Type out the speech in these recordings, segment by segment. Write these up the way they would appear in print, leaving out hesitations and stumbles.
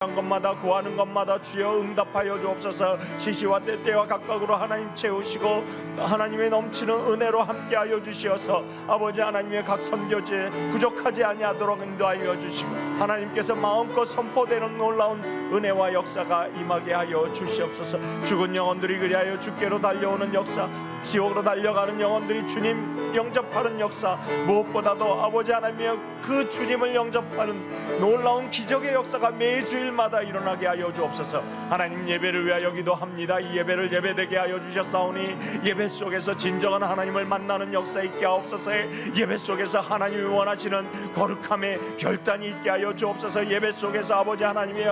한 것마다 구하는 것마다 주여 응답하여 주옵소서. 시시와 때때와 각각으로 하나님 채우시고 하나님의 넘치는 은혜로 함께하여 주시어서 아버지 하나님의 각 선교지에 부족하지 아니하도록 인도하여 주시고 하나님께서 마음껏 선포되는 놀라운 은혜와 역사가 임하게 하여 주시옵소서. 죽은 영혼들이 그리하여 주께로 달려오는 역사, 지옥으로 달려가는 영혼들이 주님 영접하는 역사, 무엇보다도 아버지 하나님의 그 주님을 영접하는 놀라운 기적의 역사가 매주일마다 일어나게 하여 주옵소서. 하나님 예배를 위하여 기도합니다. 이 예배를 예배되게 하여 주셨사오니 예배 속에서 진정한 하나님을 만나는 역사 있게 하옵소서. 예배 속에서 하나님이 원하시는 거룩함의 결단이 있게 하여 주옵소서. 예배 속에서 아버지 하나님이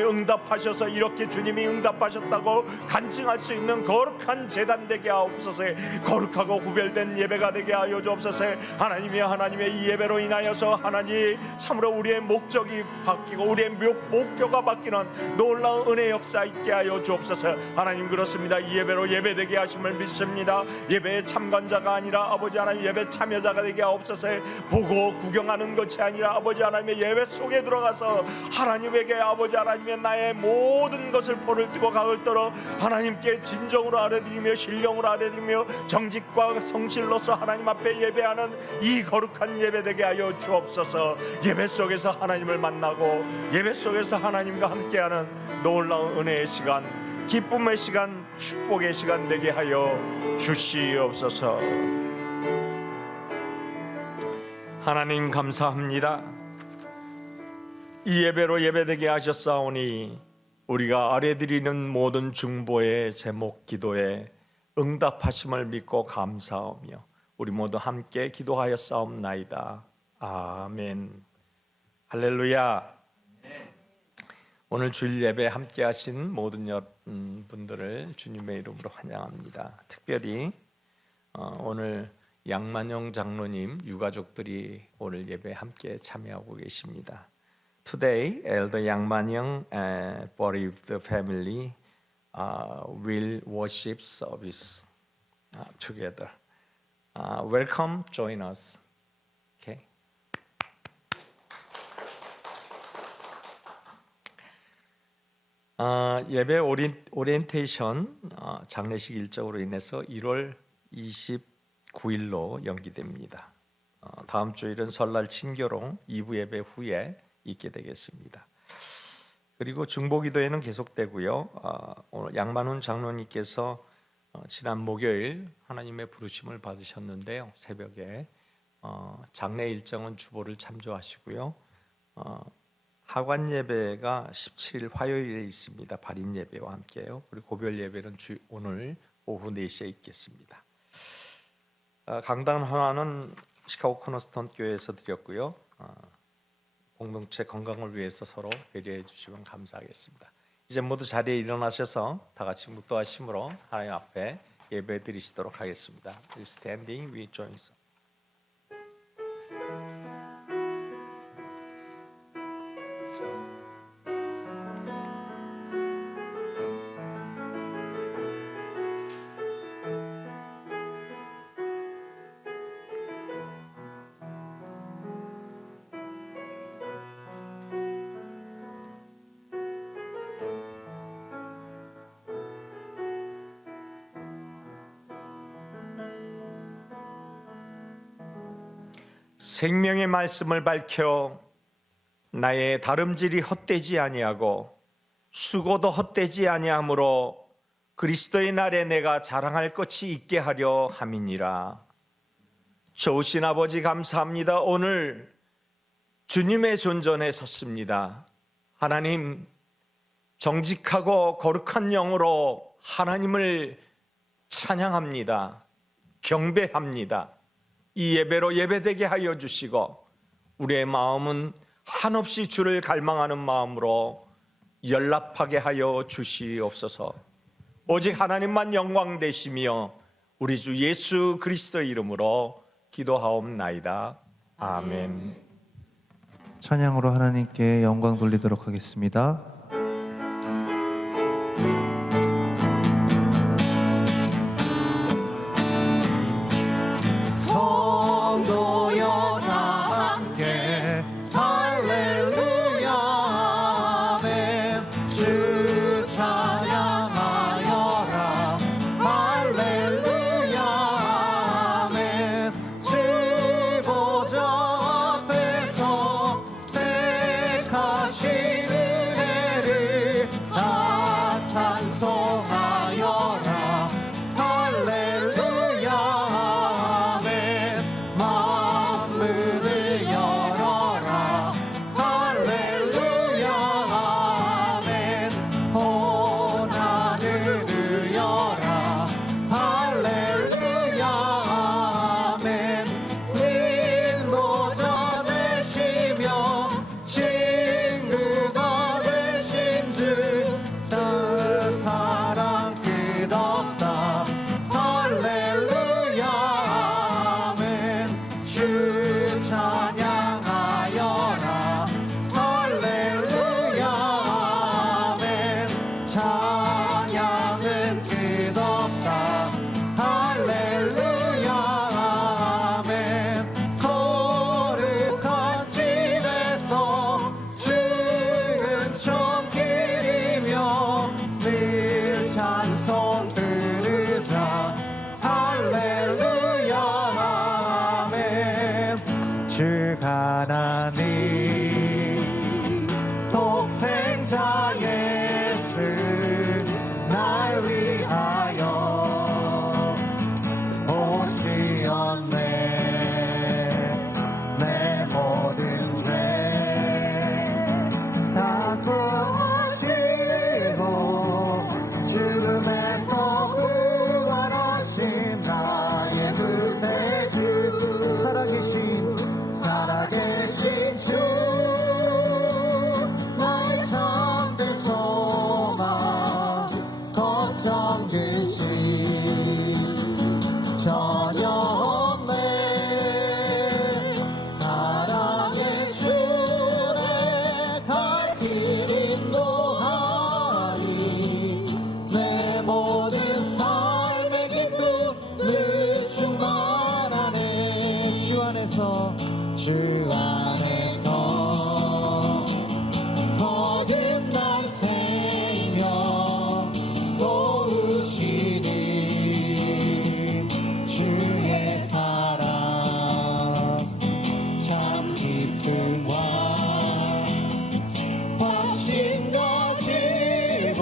응답하셔서 이렇게 주님이 응답하셨다고 간증할 수 있는 거룩한 제단 되게 하옵소서. 거룩하고 구별된 예배가 되게 하여 주옵소서. 하나님의 이 예배로 인하여서 하나님 참으로 우리의 목적이 바뀌고 우리의 목표가 바뀌는 놀라운 은혜 역사 있게 하여 주옵소서. 하나님 그렇습니다. 이 예배로 예배되게 하심을 믿습니다. 예배의 참관자가 아니라 아버지 하나님 예배 참여자가 되게 하옵소서. 보고 구경하는 것이 아니라 아버지 하나님의 예배 속에 들어가서 하나님에게 아버지 하나님의 나의 모든 것을 볼을 뜨고 각을 떨어 하나님께 진정으로 아뢰드리며 신령으로 아뢰드리며 정직과 성실로서 하나님 앞에 예배하는 이 거룩한 예배 되게 하여 주옵소서. 예배 속에서 하나님을 만나고 예배 속에서 하나님과 함께하는 놀라운 은혜의 시간, 기쁨의 시간, 축복의 시간 되게 하여 주시옵소서. 하나님 감사합니다. 이 예배로 예배되게 하셨사오니 우리가 아뢰드리는 모든 중보의 제목 기도에 응답하심을 믿고 감사하며 우리 모두 함께 기도하였사옵나이다. 아멘. 할렐루야. 오늘 주일 예배 함께 하신 모든 분들을 주님의 이름으로 환영합니다. 특별히 오늘 양만영 장로님 유가족들이 오늘 예배 함께 참여하고 계십니다. Today, Elder 양만영 bereaved family will worship service together. Welcome, join us. Okay. 예배 오리엔테이션 장례식 일정으로 인해서 1월 29일로 연기됩니다. 다음 주일은 설날 친교롱 2부 예배 후에 있게 되겠습니다. 그리고 중보기도회는 계속되고요. 오늘 양만훈 장로님께서 지난 목요일 하나님의 부르심을 받으셨는데요. 새벽에 장례 일정은 주보를 참조하시고요. 하관 예배가 17일 화요일에 있습니다. 발인 예배와 함께요. 그리고 고별 예배는 오늘 오후 4시에 있겠습니다. 강단 헌화는 시카고 코너스톤 교회에서 드렸고요. 공동체 건강을 위해서 서로 배려해 주시면 감사하겠습니다. 이제 모두 자리에 일어나셔서 다 같이 묵도하심으로 하나님 앞에 예배 드리시도록 하겠습니다. Standing, we join. 생명의 말씀을 밝혀 나의 다름질이 헛되지 아니하고 수고도 헛되지 아니하므로 그리스도의 날에 내가 자랑할 것이 있게 하려 함이니라. 좋으신 아버지 감사합니다. 오늘 주님의 존전에 섰습니다. 하나님, 정직하고 거룩한 영으로 하나님을 찬양합니다. 경배합니다. 이 예배로 예배되게 하여 주시고 우리의 마음은 한없이 주를 갈망하는 마음으로 연락하게 하여 주시옵소서. 오직 하나님만 영광 되시며 우리 주 예수 그리스도의 이름으로 기도하옵나이다. 아멘. 찬양으로 하나님께 영광 돌리도록 하겠습니다. 성도여 다 함께 할렐루야 아멘. 독생자 예수 날 위하여 오시었네. 내 모든 죄 다 쏘시고 죽음에서 구원하신 나의 구세주 살아계신 주 나의 참된 소망 걱정 되시 전혀 없네. 사랑의 주내 갈 길 인도하리. 내 모든 삶의 기쁨 늘 충만하네. 주 안에서 거듭난 생명 도우시니 주의 사랑 참 기쁨과 확신 가지고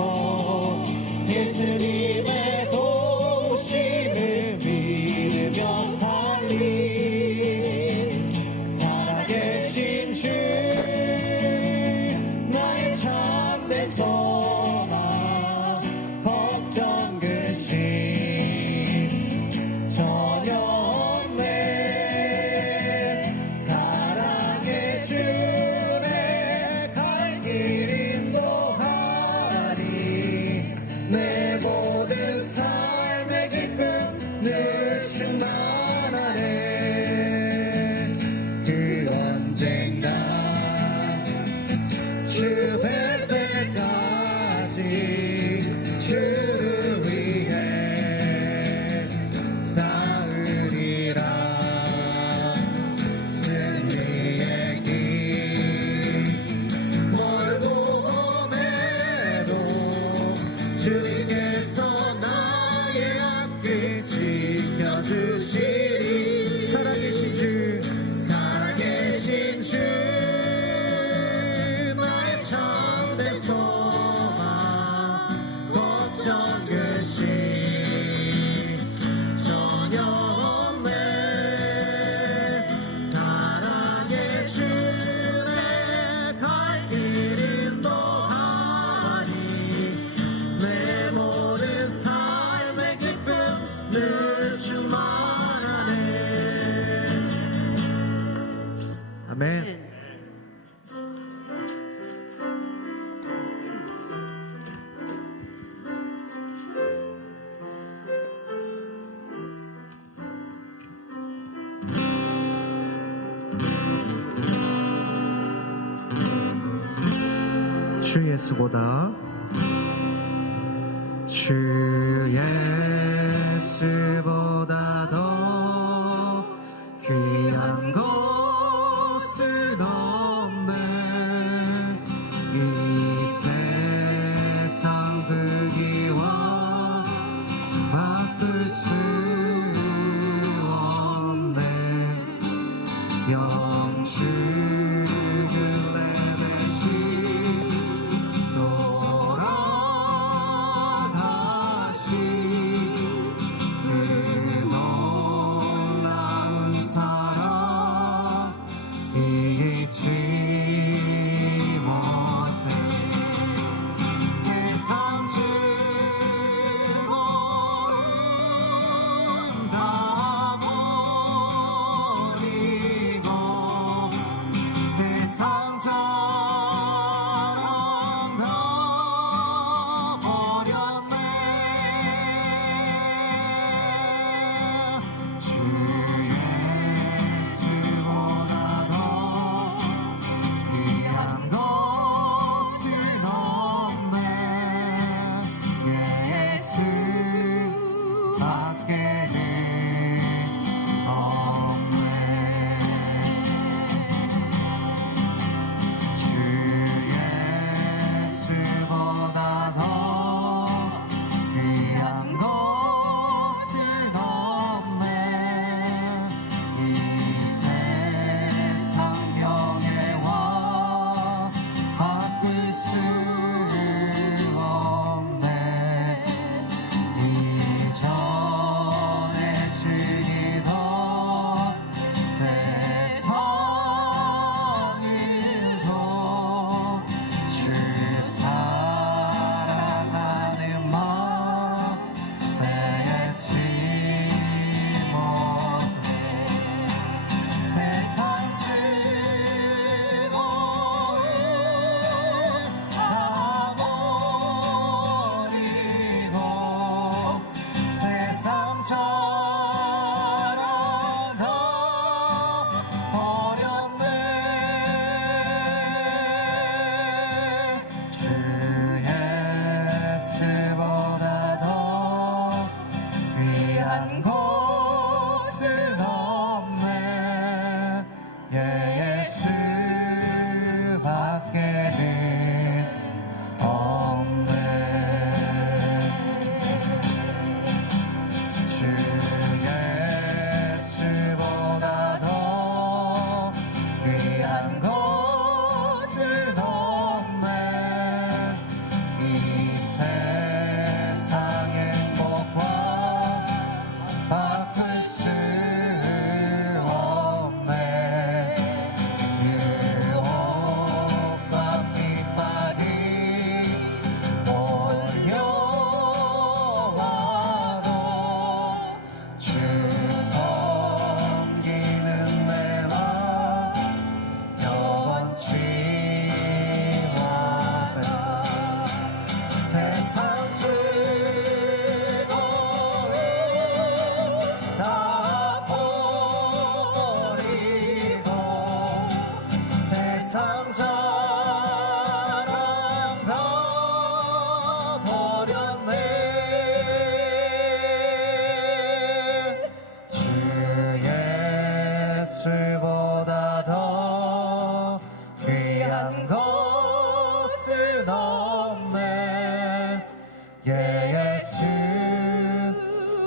예수님의 도우심을 믿으며 살리. 살아계신 주 나의 참된 소망 걱정 근심 전혀 없네. 사랑의 주내 갈 길 인도하리. 내 모든 삶의 기쁨 늘 충만하네. 그 언젠가 주 뵐 때까지 주를 위해 싸우리라. 승리의 길 멀고 험해도 주님께서 나의 앞길 지켜주시리. 살아계신 주 나의 참된 소망 걱정 근심 전혀 없네. 사랑의 주내 갈 길 인도하리. 내 모든 삶의 기쁨 늘 충만하네. 아멘. 주 예수보다 더 귀한 것은 없네. 이 세상 부귀와 바꿀 수 없네. 영축을 내뱉이 돌아가시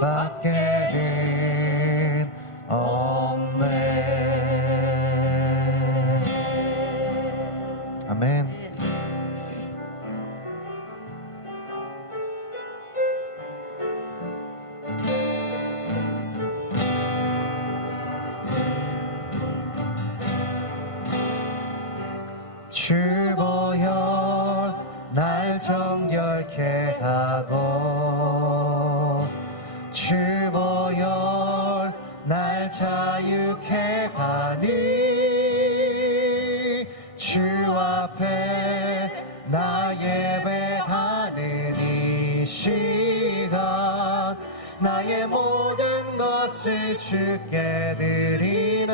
밖에는 없네. 아멘. 주보혈 날 정결케 하고 주보혈 날 자유케 하니 주 앞에 나 예배하는 이 시간 나의 모든 것을 주께 드리네.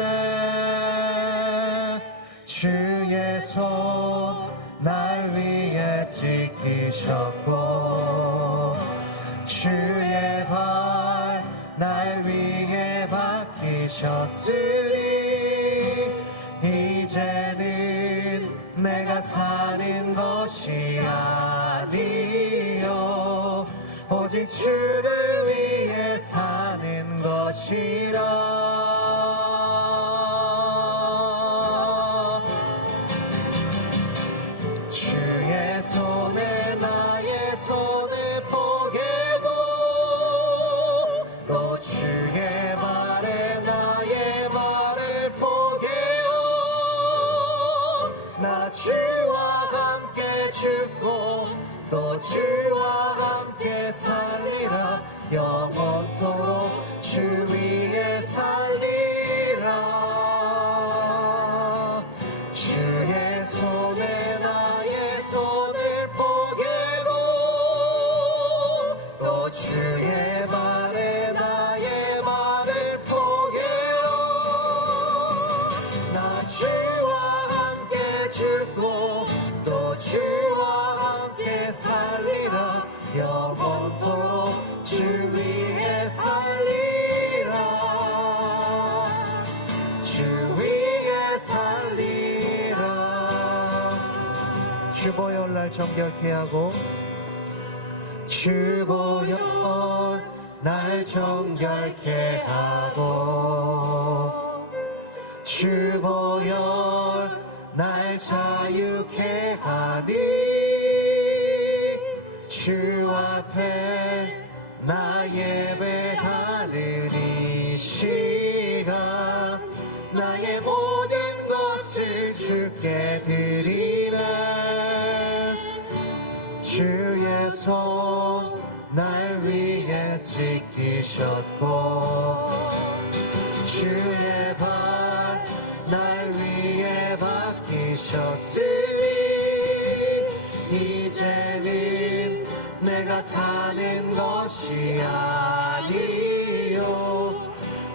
주의 손 날 위에 지키셨고 주의 발 날 위에 박히셨으니 이제는 내가 사는 것이 아니요 오직 주를 위해 사는 것이라. 주의 손에 나의 손을 포개고 또 주의 발에 나의 발을 포개어 나 주와 함께 죽고 또 주와 함께 살리라. 영원토록 주 위에 살리라. 주의 손에 나의 손을 포개고 또 주의 발에 나의 발을 포개어 나 주와 함께 죽고 또 주와 함께 살리라. 영원토록 주 위에 살리라. 주 위에 살리라. 주보혈 날 정결케 하고 주보혈 날 정결케 하고 주보혈 날 자유케 하니 주 앞에 나 예배하는 이 시간 나의 모든 것을 주께 드리네. 주의 손 날 위에 지키셨고 주의 발 날 위에 박히셨으니 이제는 내가 사는 것이 아니요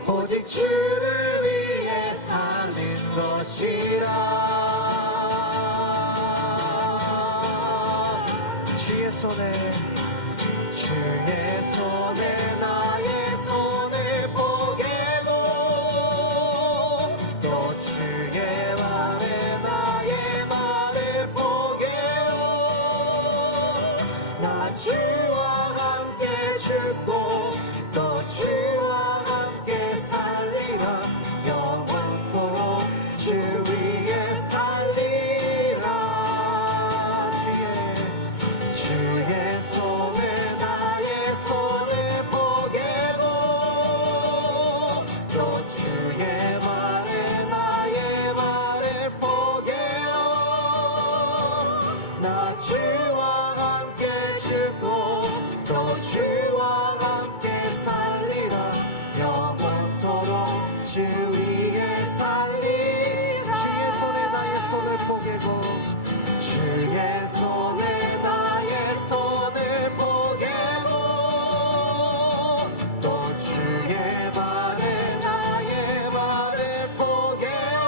오직 주를 위해 사는 것이라. 주의 손에 나의 손을 포개고 또 주의 발에 나의 발을 포개어 나 주와 함께 죽고 또 주와 함께 살리라. 영원토록 주 위에 살리라. 주의 손에 나의 손을 포개고 또 주의 발에 나의 발을 포개어 나 주와 함께 죽고 또 주와 함께 살리라. 영원토록 주 위에 살리라. 주의 손에 나의 손을 포개고 주의 손에 나의 손을 포개고 또 주의 발에 나의 발을 포개어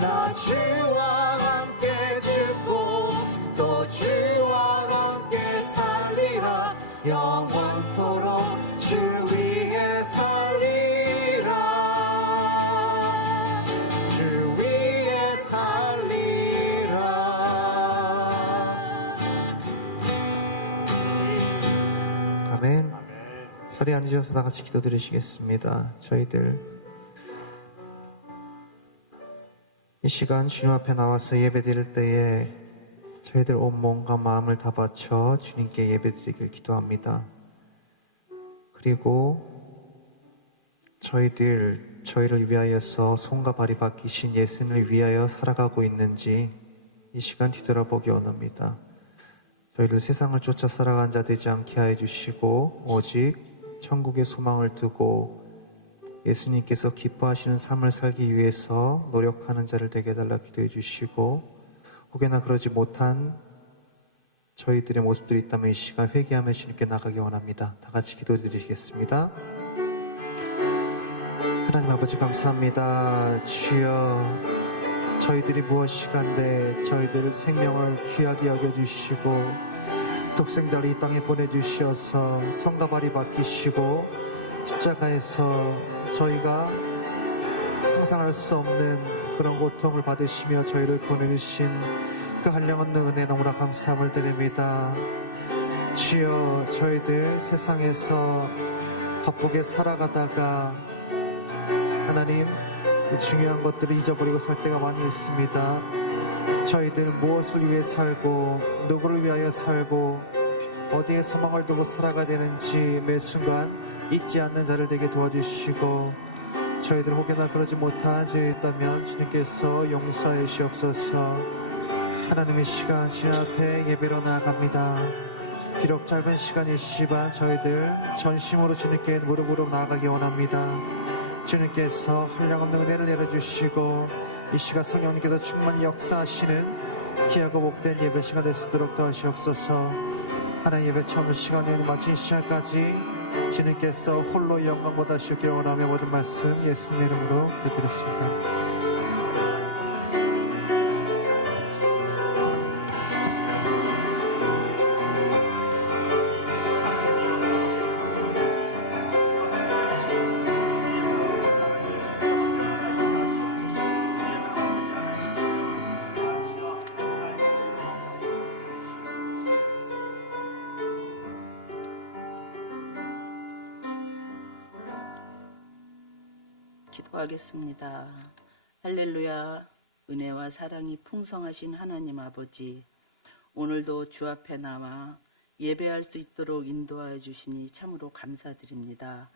나 주와 함께 죽고 또 주와 함께 살리라. 영원토록 주 위에 살리라. 주 위에 살리라. 아멘. 자리에 앉으셔서 다 같이 기도드리시겠습니다. 저희들 이 시간 주님 앞에 나와서 예배드릴 때에 저희들 온 몸과 마음을 다 바쳐 주님께 예배드리길 기도합니다. 그리고 저희를 위하여서 손과 발이 바뀌신 예수님을 위하여 살아가고 있는지 이 시간 뒤돌아보기 원합니다. 저희들 세상을 쫓아 살아간 자 되지 않게 하여 주시고 오직 천국의 소망을 두고 예수님께서 기뻐하시는 삶을 살기 위해서 노력하는 자를 되게 해달라 기도해 주시고 혹여나 그러지 못한 저희들의 모습들이 있다면 이 시간 회개하며 주님께 나가기 원합니다. 다 같이 기도드리겠습니다. 하나님 아버지 감사합니다. 주여 저희들이 무엇이간데 저희들 생명을 귀하게 여겨주시고 독생자를 이 땅에 보내주시어서 손과 발이 바뀌시고 십자가에서 저희가 상상할 수 없는 그런 고통을 받으시며 저희를 보내주신 그 한량없는 은혜 너무나 감사함을 드립니다. 주여 저희들 세상에서 바쁘게 살아가다가 하나님 그 중요한 것들을 잊어버리고 살 때가 많이 있습니다. 저희들 무엇을 위해 살고 누구를 위하여 살고 어디에 소망을 두고 살아가야 되는지 매 순간 잊지 않는 자를 되게 도와주시고 저희들 혹여나 그러지 못한 죄가 있다면 주님께서 용서해 주시옵소서. 하나님의 시간 주님 앞에 예배로 나아갑니다. 비록 짧은 시간이시지만 저희들 전심으로 주님께 무릎으로 나아가기 원합니다. 주님께서 한량없는 은혜를 내려주시고 이 시간 성령님께서 충만히 역사하시는 귀하고 복된 예배 시간 될 수 있도록 도와주시옵소서. 하나님 예배 처음 시간에 마친 시간까지 주님께서 홀로 영광 받으시기를 원하며 모든 말씀 예수님의 이름으로 드렸습니다. 기도하겠습니다. 할렐루야. 은혜와 사랑이 풍성하신 하나님 아버지, 오늘도 주 앞에 나와 예배할 수 있도록 인도하여 주시니 참으로 감사드립니다.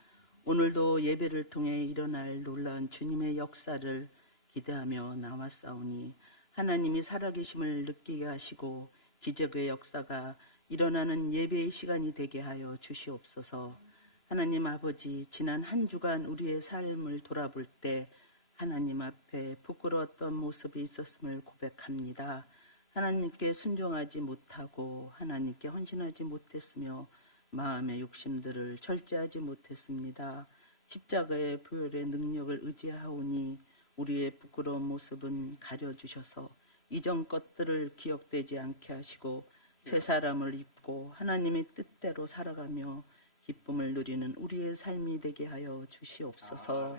오늘도 예배를 통해 일어날 놀라운 주님의 역사를 기대하며 나왔사오니 하나님이 살아계심을 느끼게 하시고 기적의 역사가 일어나는 예배의 시간이 되게 하여 주시옵소서. 하나님 아버지, 지난 한 주간 우리의 삶을 돌아볼 때 하나님 앞에 부끄러웠던 모습이 있었음을 고백합니다. 하나님께 순종하지 못하고 하나님께 헌신하지 못했으며 마음의 욕심들을 절제하지 못했습니다. 십자가의 보혈의 능력을 의지하오니 우리의 부끄러운 모습은 가려주셔서 이전 것들을 기억되지 않게 하시고 새 사람을 입고 하나님의 뜻대로 살아가며 기쁨을 누리는 우리의 삶이 되게 하여 주시옵소서.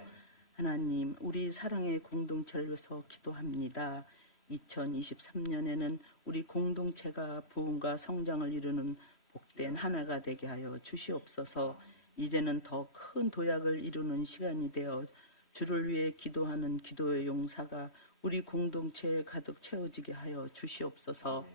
하나님, 우리 사랑의 공동체를 위해서 기도합니다. 2023년에는 우리 공동체가 부흥과 성장을 이루는 복된 하나가 되게 하여 주시옵소서. 이제는 더 큰 도약을 이루는 시간이 되어 주를 위해 기도하는 기도의 용사가 우리 공동체에 가득 채워지게 하여 주시옵소서.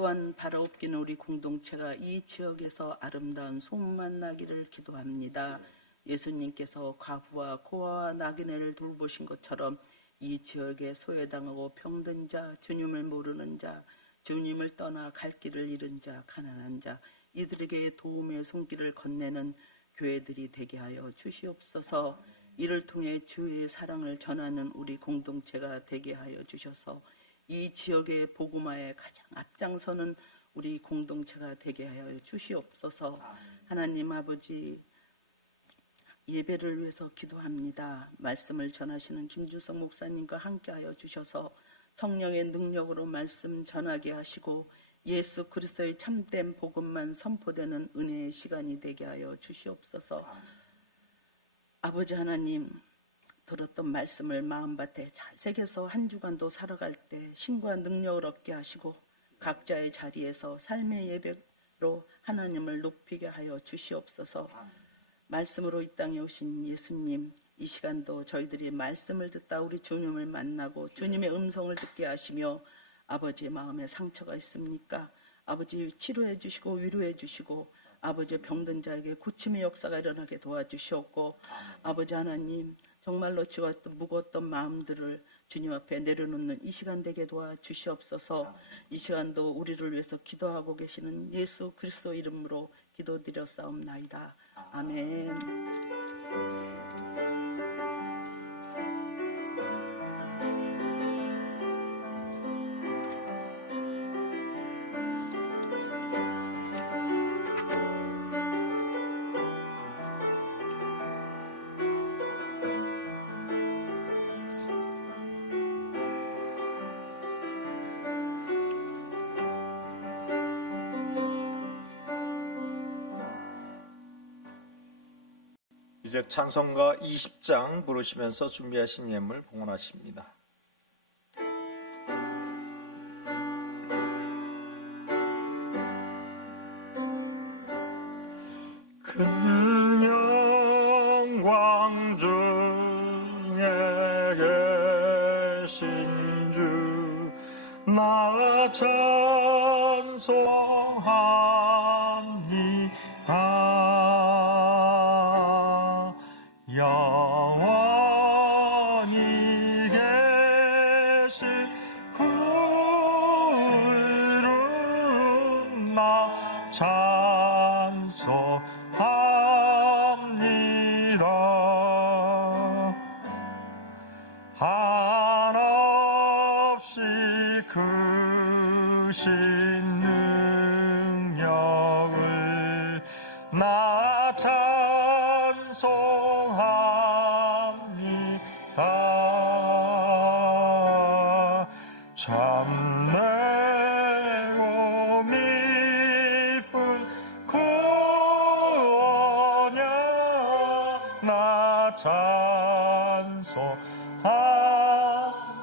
또한 바라옵기는 우리 공동체가 이 지역에서 아름다운 소문만 나기를 기도합니다. 예수님께서 과부와 고아와 나그네를 돌보신 것처럼 이 지역에 소외당하고 병든 자, 주님을 모르는 자, 주님을 떠나 갈 길을 잃은 자, 가난한 자, 이들에게 도움의 손길을 건네는 교회들이 되게 하여 주시옵소서. 이를 통해 주의 사랑을 전하는 우리 공동체가 되게 하여 주셔서 이 지역의 복음화에 가장 앞장서는 우리 공동체가 되게 하여 주시옵소서. 하나님 아버지, 예배를 위해서 기도합니다. 말씀을 전하시는 김주성 목사님과 함께하여 주셔서 성령의 능력으로 말씀 전하게 하시고 예수 그리스도의 참된 복음만 선포되는 은혜의 시간이 되게 하여 주시옵소서. 아버지 하나님, 들었던 말씀을 마음밭에 잘 새겨서 한 주간도 살아갈 때 신과 능력을 얻게 하시고 각자의 자리에서 삶의 예배로 하나님을 높이게 하여 주시옵소서. 말씀으로 이 땅에 오신 예수님, 이 시간도 저희들이 말씀을 듣다 우리 주님을 만나고 주님의 음성을 듣게 하시며 아버지의 마음에 상처가 있습니까? 아버지 치료해 주시고 위로해 주시고 아버지의 병든 자에게 고침의 역사가 일어나게 도와주시옵고 아버지 하나님 정말로 지웠던 무거웠던 마음들을 주님 앞에 내려놓는 이 시간 되게 도와주시옵소서. 이 시간도 우리를 위해서 기도하고 계시는 예수 그리스도 이름으로 기도드렸사옵나이다. 아멘. 이제 찬송가 20장 부르시면서 준비하신 예물 봉헌하십니다. 큰 영광 중에 계신 주 나 찬송합니다. 영원히 계신 그 이름 나 찬송합니다. 한없이 크신 능력을 나 찬송합니다. 참내고 미쁜 구원이야 나 찬송합니다.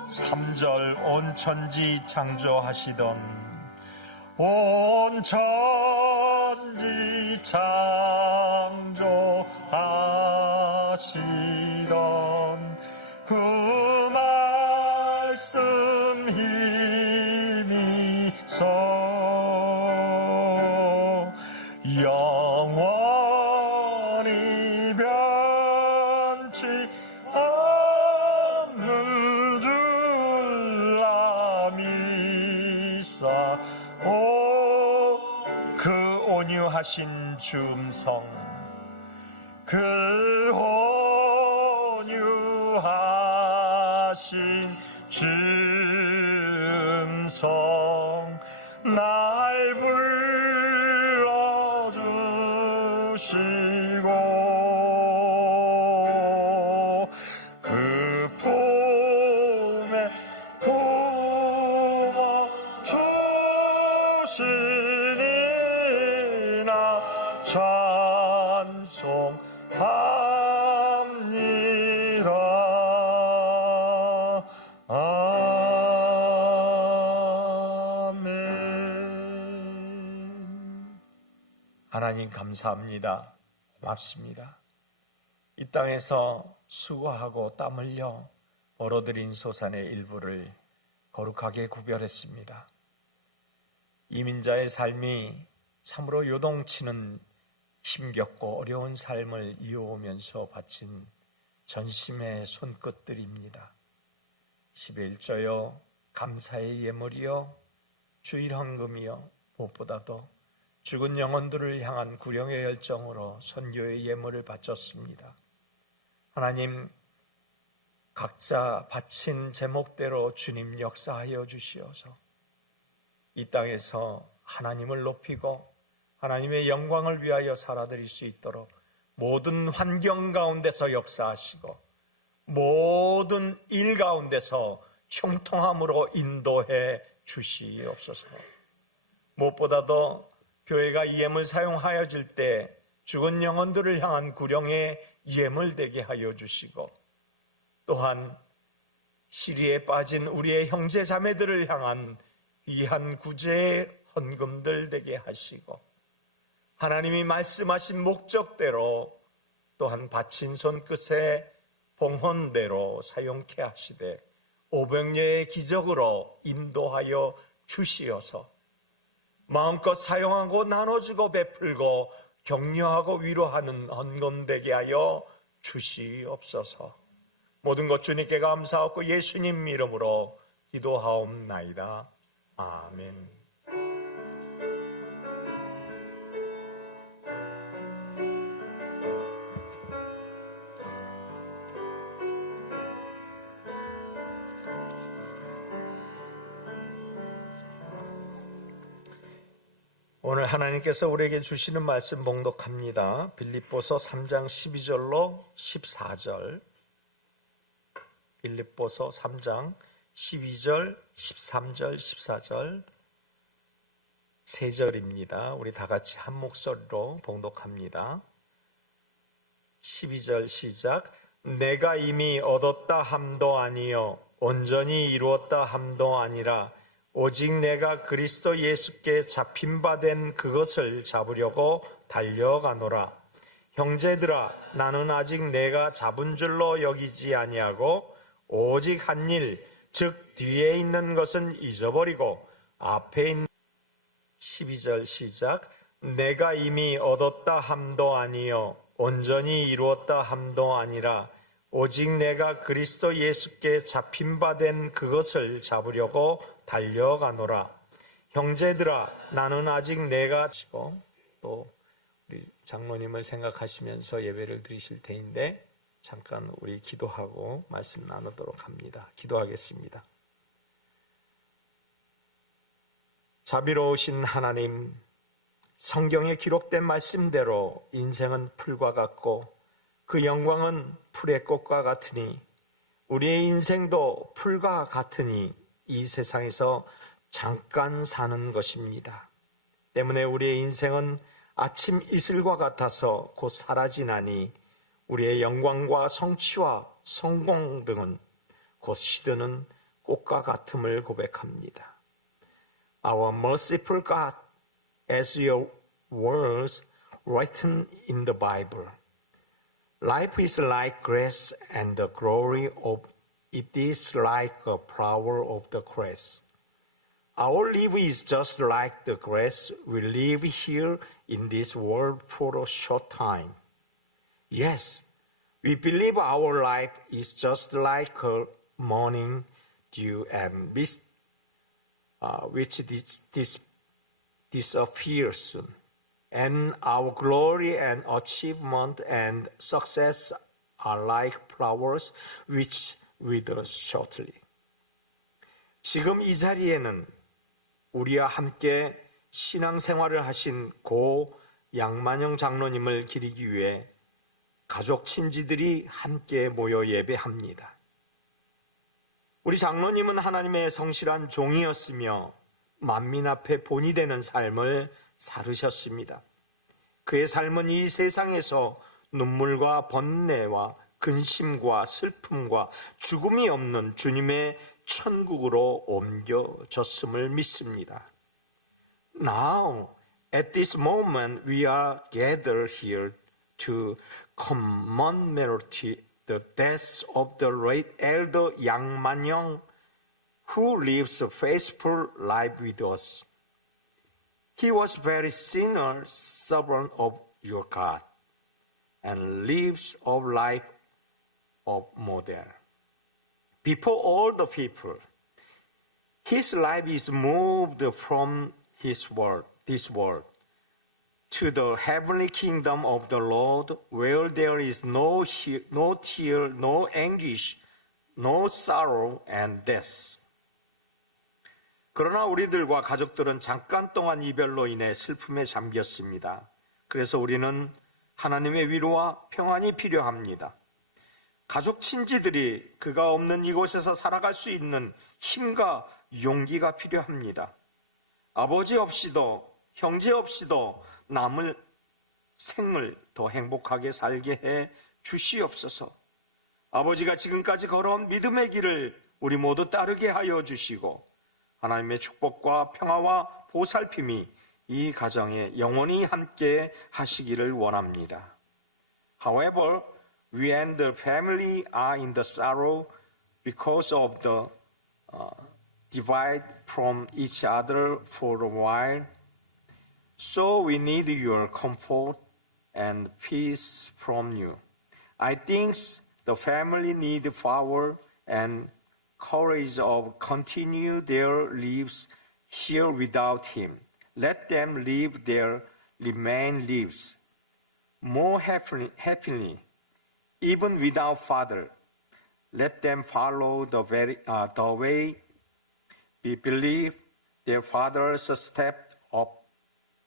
3절 온 천지 창조하시던 온 천지 창조하시던 그 말씀 힘이서 영원히 변치 않는 줄 아미사 그 온유하신 주음성 그 온유하신 주음성 날 불러주시고 그 품에 품어주시니 나 찬송합니다. 아멘. 하나님 감사합니다. 고맙습니다. 이 땅에서 수고하고 땀 흘려 벌어들인 소산의 일부를 거룩하게 구별했습니다. 이민자의 삶이 참으로 요동치는 힘겹고 어려운 삶을 이어오면서 바친 전심의 손끝들입니다. 11조여 감사의 예물이여 주일 헌금이여 무엇보다도 죽은 영혼들을 향한 구령의 열정으로 선교의 예물을 바쳤습니다. 하나님 각자 바친 제목대로 주님 역사하여 주시어서 이 땅에서 하나님을 높이고 하나님의 영광을 위하여 살아드릴 수 있도록 모든 환경 가운데서 역사하시고 모든 일 가운데서 형통함으로 인도해 주시옵소서. 무엇보다도 교회가 이 예물 사용하여질 때 죽은 영혼들을 향한 구령의 예물 되게 하여 주시고 또한 시리에 빠진 우리의 형제 자매들을 향한 귀한 구제의 헌금들 되게 하시고 하나님이 말씀하신 목적대로 또한 받친 손끝에 봉헌대로 사용케 하시되 오병여의 기적으로 인도하여 주시어서 마음껏 사용하고 나눠주고 베풀고 격려하고 위로하는 헌금되게 하여 주시옵소서. 모든 것 주님께 감사하고 예수님 이름으로 기도하옵나이다. 아멘. 오늘 하나님께서 우리에게 주시는 말씀 봉독합니다. 빌립보서 3장 12절로 14절, 빌립보서 3장 12절, 13절, 14절 세 절입니다. 우리 다 같이 한 목소리로 봉독합니다. 12절 시작. 내가 이미 얻었다 함도 아니요 온전히 이루었다 함도 아니라 오직 내가 그리스도 예수께 잡힌 바 된 그것을 잡으려고 달려가노라. 형제들아, 나는 아직 내가 잡은 줄로 여기지 아니하고 오직 한 일, 즉 뒤에 있는 것은 잊어버리고 앞에 있는 12절 시작. 내가 이미 얻었다 함도 아니요 온전히 이루었다 함도 아니라 오직 내가 그리스도 예수께 잡힌 바 된 그것을 잡으려고 달려가노라. 형제들아, 나는 아직 내가 또 우리 장로님을 생각하시면서 예배를 드리실 테인데 잠깐 우리 기도하고 말씀 나누도록 합니다. 기도하겠습니다. 자비로우신 하나님, 성경에 기록된 말씀대로 인생은 풀과 같고 그 영광은 풀의 꽃과 같으니 우리의 인생도 풀과 같으니 이 세상에서 잠깐 사는 것입니다. 때문에 우리의 인생은 아침 이슬과 같아서 곧 사라지나니 우리의 영광과 성취와 성공 등은 곧 시드는 꽃과 같음을 고백합니다. Our merciful God, as your words written in the Bible, life is like grass and the glory of it is like a flower of the grass. Our life is just like the grass. We live here in this world for a short time. Yes, we believe our life is just like a morning dew and mist, which disappears soon. And our glory and achievement and success are like flowers which wither shortly. 지금 이 자리에는 우리와 함께 신앙생활을 하신 고 양만영 장로님을 기리기 위해 가족 친지들이 함께 모여 예배합니다. 우리 장로님은 하나님의 성실한 종이었으며 만민 앞에 본이 되는 삶을 살으셨습니다. 그의 삶은 이 세상에서 눈물과 번뇌와 근심과 슬픔과 죽음이 없는 주님의 천국으로 옮겨졌음을 믿습니다. Now, at this moment, we are gathered here to commemorate the death of the late elder Yang Man-young, who lives a faithful life with us. He was very sinner, servant of your God, and lives a life of model. Before all the people, his life is moved from this world to the heavenly kingdom of the Lord, where there is no tear, no anguish, no sorrow and death. 그러나 우리들과 가족들은 잠깐 동안 이별로 인해 슬픔에 잠겼습니다. 그래서 우리는 하나님의 위로와 평안이 필요합니다. 가족 친지들이 그가 없는 이곳에서 살아갈 수 있는 힘과 용기가 필요합니다. 아버지 없이도 형제 없이도 남을 생을 더 행복하게 살게 해 주시옵소서. 아버지가 지금까지 걸어온 믿음의 길을 우리 모두 따르게 하여 주시고 하나님의 축복과 평화와 보살핌이 이 가정에 영원히 함께 하시기를 원합니다. However, we and the family are in the sorrow because of the divide from each other for a while. So we need your comfort and peace from you. I think the family need power and courage of continue their lives here without him. Let them live their remain lives more happily, even without father. Let them follow the way we believe their fathers stepped up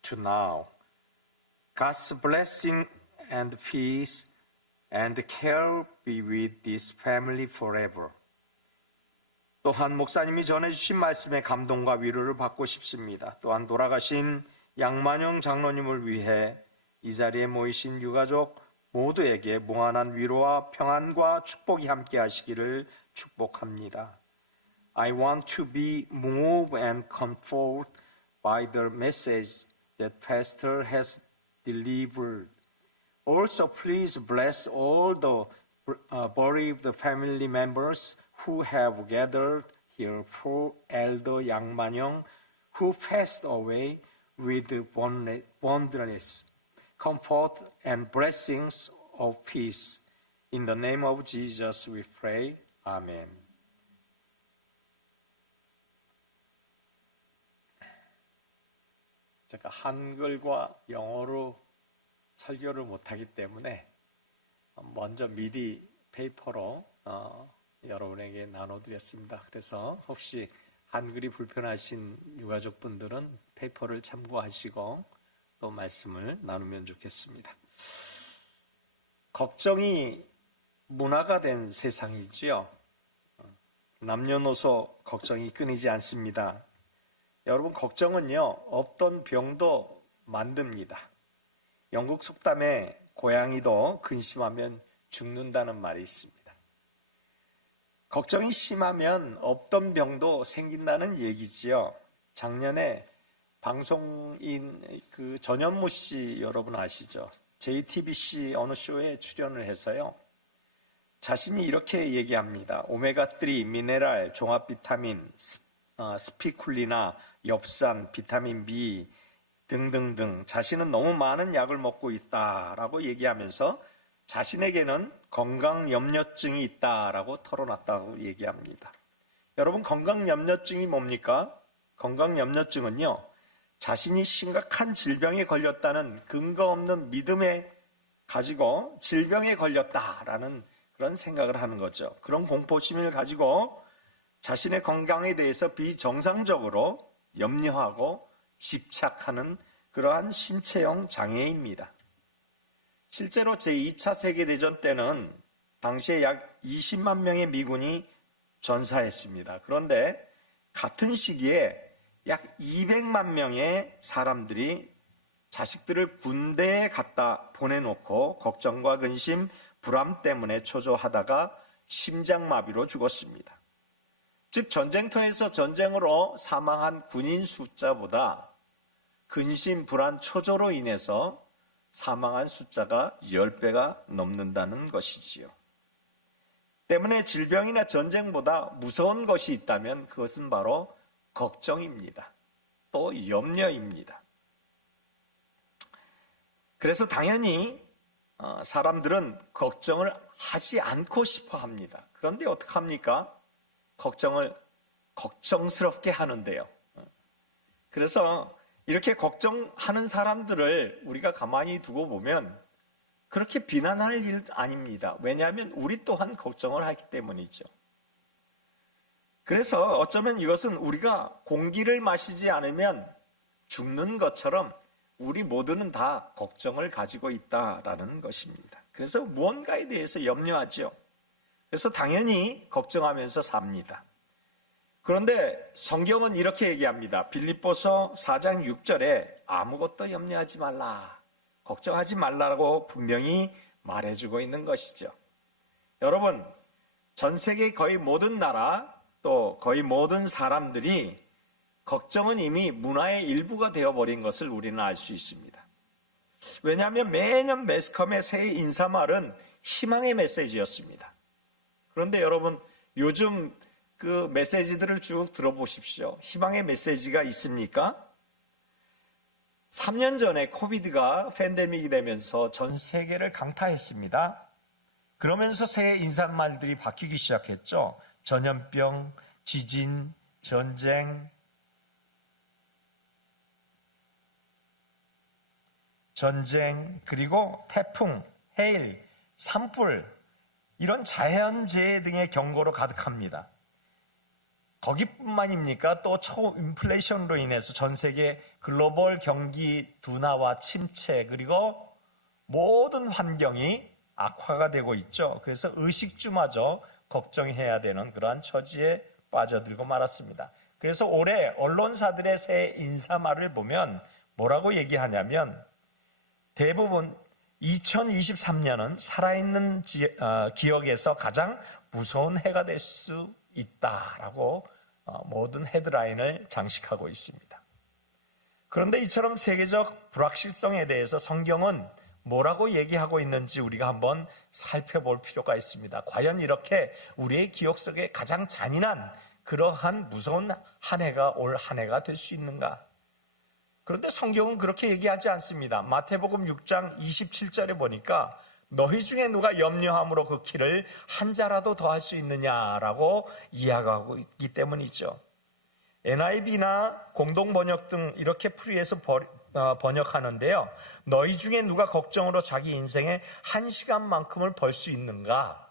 to now. God's blessing and peace and care be with this family forever. 또한 목사님이 전해주신 말씀에 감동과 위로를 받고 싶습니다. 또한 돌아가신 양만영 장로님을 위해 이 자리에 모이신 유가족 모두에게 무한한 위로와 평안과 축복이 함께 하시기를 축복합니다. I want to be moved and comforted by the message that Pastor has delivered. Also, please bless all the bereaved family members who have gathered here for Elder Yang Man-young, who passed away with boundless comfort and blessings of peace. In the name of Jesus we pray. Amen. 제가 한글과 영어로 설교를 못하기 때문에 먼저 미리 페이퍼로 여러분에게 나눠드렸습니다. 그래서 혹시 한글이 불편하신 유가족분들은 페이퍼를 참고하시고 또 말씀을 나누면 좋겠습니다. 걱정이 문화가 된 세상이지요. 남녀노소 걱정이 끊이지 않습니다. 여러분, 걱정은요, 없던 병도 만듭니다. 영국 속담에 고양이도 근심하면 죽는다는 말이 있습니다. 걱정이 심하면 없던 병도 생긴다는 얘기지요. 작년에 방송인 전현무 씨 여러분 아시죠? JTBC 어느 쇼에 출연을 해서요. 자신이 이렇게 얘기합니다. 오메가3, 미네랄, 종합 비타민, 스피쿨리나, 엽산, 비타민 B 등등등 자신은 너무 많은 약을 먹고 있다라고 얘기하면서 자신에게는 건강염려증이 있다라고 털어놨다고 얘기합니다. 여러분, 건강염려증이 뭡니까? 건강염려증은요, 자신이 심각한 질병에 걸렸다는 근거 없는 믿음에 가지고 질병에 걸렸다라는 그런 생각을 하는 거죠. 그런 공포심을 가지고 자신의 건강에 대해서 비정상적으로 염려하고 집착하는 그러한 신체형 장애입니다. 실제로 제2차 세계대전 때는 당시에 약 20만 명의 미군이 전사했습니다. 그런데 같은 시기에 약 200만 명의 사람들이 자식들을 군대에 갖다 보내놓고 걱정과 근심, 불안 때문에 초조하다가 심장마비로 죽었습니다. 즉, 전쟁터에서 전쟁으로 사망한 군인 숫자보다 근심, 불안, 초조로 인해서 사망한 숫자가 10배가 넘는다는 것이지요. 때문에 질병이나 전쟁보다 무서운 것이 있다면 그것은 바로 걱정입니다. 또 염려입니다. 그래서 당연히 사람들은 걱정을 하지 않고 싶어 합니다. 그런데 어떡합니까? 걱정을 걱정스럽게 하는데요. 그래서 이렇게 걱정하는 사람들을 우리가 가만히 두고 보면 그렇게 비난할 일 아닙니다. 왜냐하면 우리 또한 걱정을 하기 때문이죠. 그래서 어쩌면 이것은 우리가 공기를 마시지 않으면 죽는 것처럼 우리 모두는 다 걱정을 가지고 있다라는 것입니다. 그래서 무언가에 대해서 염려하죠. 그래서 당연히 걱정하면서 삽니다. 그런데 성경은 이렇게 얘기합니다. 빌립보서 4장 6절에 아무것도 염려하지 말라, 걱정하지 말라고 분명히 말해주고 있는 것이죠. 여러분, 전 세계 거의 모든 나라 또 거의 모든 사람들이 걱정은 이미 문화의 일부가 되어버린 것을 우리는 알 수 있습니다. 왜냐하면 매년 매스컴의 새해 인사말은 희망의 메시지였습니다. 그런데 여러분, 요즘 그 메시지들을 쭉 들어보십시오. 희망의 메시지가 있습니까? 3년 전에 코비드가 팬데믹이 되면서 전 세계를 강타했습니다. 그러면서 새해 인사말들이 바뀌기 시작했죠. 전염병, 지진, 전쟁, 그리고 태풍, 해일, 산불, 이런 자연재해 등의 경고로 가득합니다. 거기뿐만입니까? 또 초인플레이션으로 인해서 전 세계 글로벌 경기 둔화와 침체, 그리고 모든 환경이 악화가 되고 있죠. 그래서 의식주마저 걱정해야 되는 그러한 처지에 빠져들고 말았습니다. 그래서 올해 언론사들의 새해 인사말을 보면 뭐라고 얘기하냐면, 대부분 2023년은 살아있는 기억에서 가장 무서운 해가 될 수 있다라고 모든 헤드라인을 장식하고 있습니다. 그런데 이처럼 세계적 불확실성에 대해서 성경은 뭐라고 얘기하고 있는지 우리가 한번 살펴볼 필요가 있습니다. 과연 이렇게 우리의 기억 속에 가장 잔인한 그러한 무서운 한 해가 올 한 해가 될 수 있는가? 그런데 성경은 그렇게 얘기하지 않습니다. 마태복음 6장 27절에 보니까 너희 중에 누가 염려함으로 그 키를 한 자라도 더 할 수 있느냐라고 이야기하고 있기 때문이죠. NIV나 공동번역 등 이렇게 풀이해서 번역하는데요. 너희 중에 누가 걱정으로 자기 인생의 1시간만큼을 벌 수 있는가?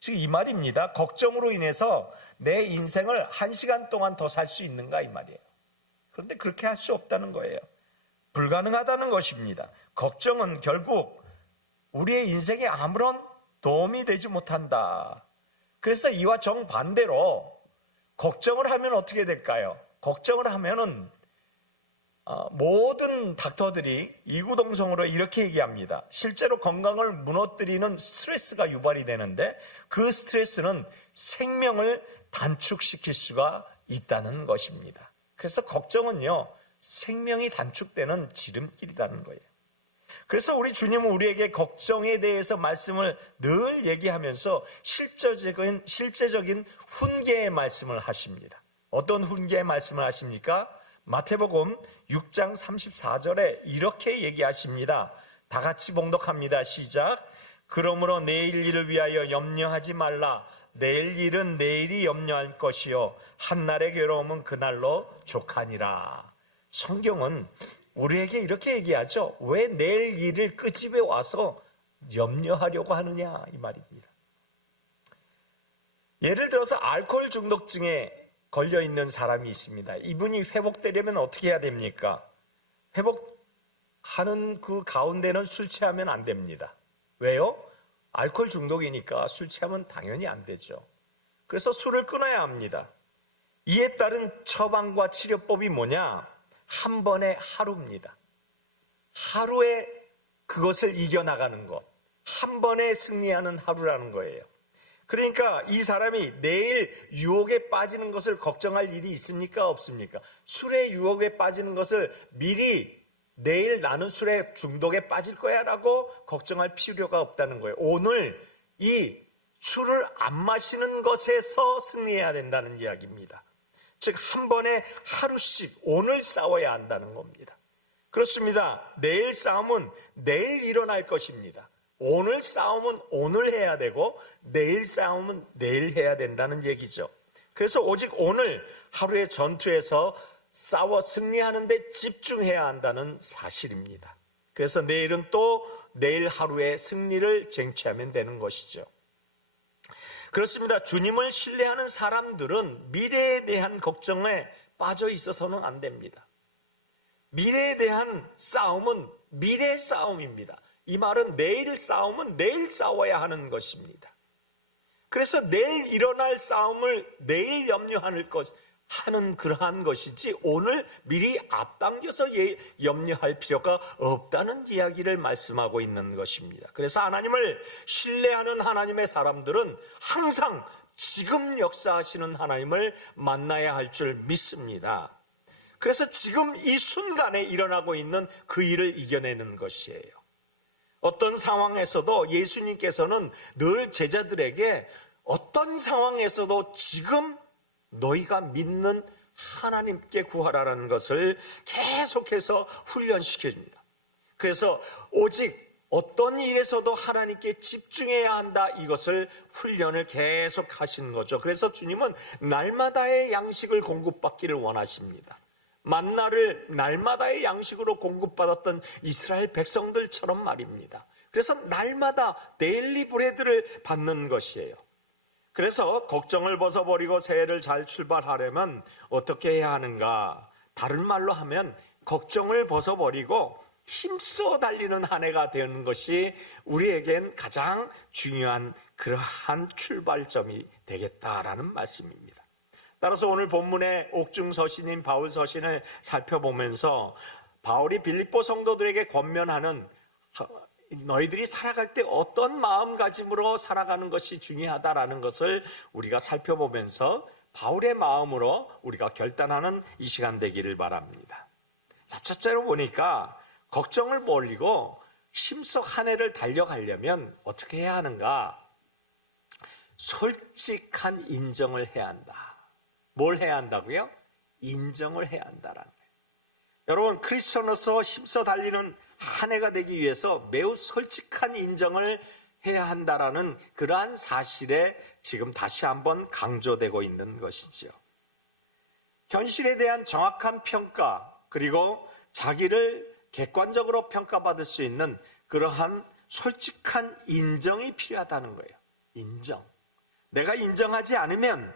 즉 이 말입니다. 걱정으로 인해서 내 인생을 1시간 동안 더 살 수 있는가 이 말이에요. 그런데 그렇게 할 수 없다는 거예요. 불가능하다는 것입니다. 걱정은 결국 우리의 인생에 아무런 도움이 되지 못한다. 그래서 이와 정반대로 걱정을 하면 어떻게 될까요? 걱정을 하면은 모든 닥터들이 이구동성으로 이렇게 얘기합니다. 실제로 건강을 무너뜨리는 스트레스가 유발이 되는데 그 스트레스는 생명을 단축시킬 수가 있다는 것입니다. 그래서 걱정은요, 생명이 단축되는 지름길이라는 거예요. 그래서 우리 주님은 우리에게 걱정에 대해서 말씀을 늘 얘기하면서 실제적인 훈계의 말씀을 하십니다. 어떤 훈계의 말씀을 하십니까? 마태복음 6장 34절에 이렇게 얘기하십니다. 다 같이 봉독합니다. 시작. 그러므로 내일 일을 위하여 염려하지 말라. 내일 일은 내일이 염려할 것이요 한날의 괴로움은 그날로 족하니라. 성경은 우리에게 이렇게 얘기하죠. 왜 내일 일을 그 집에 와서 염려하려고 하느냐 이 말입니다. 예를 들어서 알코올 중독증에 걸려있는 사람이 있습니다. 이분이 회복되려면 어떻게 해야 됩니까? 회복하는 그 가운데는 술 취하면 안 됩니다. 왜요? 알코올 중독이니까 술 취하면 당연히 안 되죠. 그래서 술을 끊어야 합니다. 이에 따른 처방과 치료법이 뭐냐? 한 번에 하루입니다. 하루에 그것을 이겨나가는 것. 한 번에 승리하는 하루라는 거예요. 그러니까 이 사람이 내일 유혹에 빠지는 것을 걱정할 일이 있습니까? 없습니까? 술의 유혹에 빠지는 것을 미리 내일 나는 술에 중독에 빠질 거야 라고 걱정할 필요가 없다는 거예요. 오늘 이 술을 안 마시는 것에서 승리해야 된다는 이야기입니다. 즉 한 번에 하루씩 오늘 싸워야 한다는 겁니다. 그렇습니다. 내일 싸움은 내일 일어날 것입니다. 오늘 싸움은 오늘 해야 되고 내일 싸움은 내일 해야 된다는 얘기죠. 그래서 오직 오늘 하루의 전투에서 싸워 승리하는 데 집중해야 한다는 사실입니다. 그래서 내일은 또 내일 하루의 승리를 쟁취하면 되는 것이죠. 그렇습니다. 주님을 신뢰하는 사람들은 미래에 대한 걱정에 빠져 있어서는 안 됩니다. 미래에 대한 싸움은 미래 싸움입니다. 이 말은 내일 싸움은 내일 싸워야 하는 것입니다. 그래서 내일 일어날 싸움을 내일 염려하는 그러한 것이지 오늘 미리 앞당겨서 염려할 필요가 없다는 이야기를 말씀하고 있는 것입니다. 그래서 하나님을 신뢰하는 하나님의 사람들은 항상 지금 역사하시는 하나님을 만나야 할 줄 믿습니다. 그래서 지금 이 순간에 일어나고 있는 그 일을 이겨내는 것이에요. 어떤 상황에서도 예수님께서는 늘 제자들에게 어떤 상황에서도 지금 너희가 믿는 하나님께 구하라는 것을 계속해서 훈련시켜줍니다. 그래서 오직 어떤 일에서도 하나님께 집중해야 한다, 이것을 훈련을 계속 하시는 거죠. 그래서 주님은 날마다의 양식을 공급받기를 원하십니다. 만나를 날마다의 양식으로 공급받았던 이스라엘 백성들처럼 말입니다. 그래서 날마다 데일리 브레드를 받는 것이에요. 그래서 걱정을 벗어버리고 새해를 잘 출발하려면 어떻게 해야 하는가? 다른 말로 하면 걱정을 벗어버리고 힘써 달리는 한 해가 되는 것이 우리에겐 가장 중요한 그러한 출발점이 되겠다라는 말씀입니다. 따라서 오늘 본문의 옥중 서신인 바울 서신을 살펴보면서 바울이 빌립보 성도들에게 권면하는 너희들이 살아갈 때 어떤 마음가짐으로 살아가는 것이 중요하다라는 것을 우리가 살펴보면서 바울의 마음으로 우리가 결단하는 이 시간 되기를 바랍니다. 자, 첫째로 보니까 걱정을 버리고 힘써 한 해를 달려가려면 어떻게 해야 하는가? 솔직한 인정을 해야 한다. 뭘 해야 한다고요? 인정을 해야 한다라는 거예요. 여러분, 크리스천으로서 힘써 달리는 한 해가 되기 위해서 매우 솔직한 인정을 해야 한다라는 그러한 사실에 지금 다시 한번 강조되고 있는 것이죠. 현실에 대한 정확한 평가, 그리고 자기를 객관적으로 평가받을 수 있는 그러한 솔직한 인정이 필요하다는 거예요. 인정. 내가 인정하지 않으면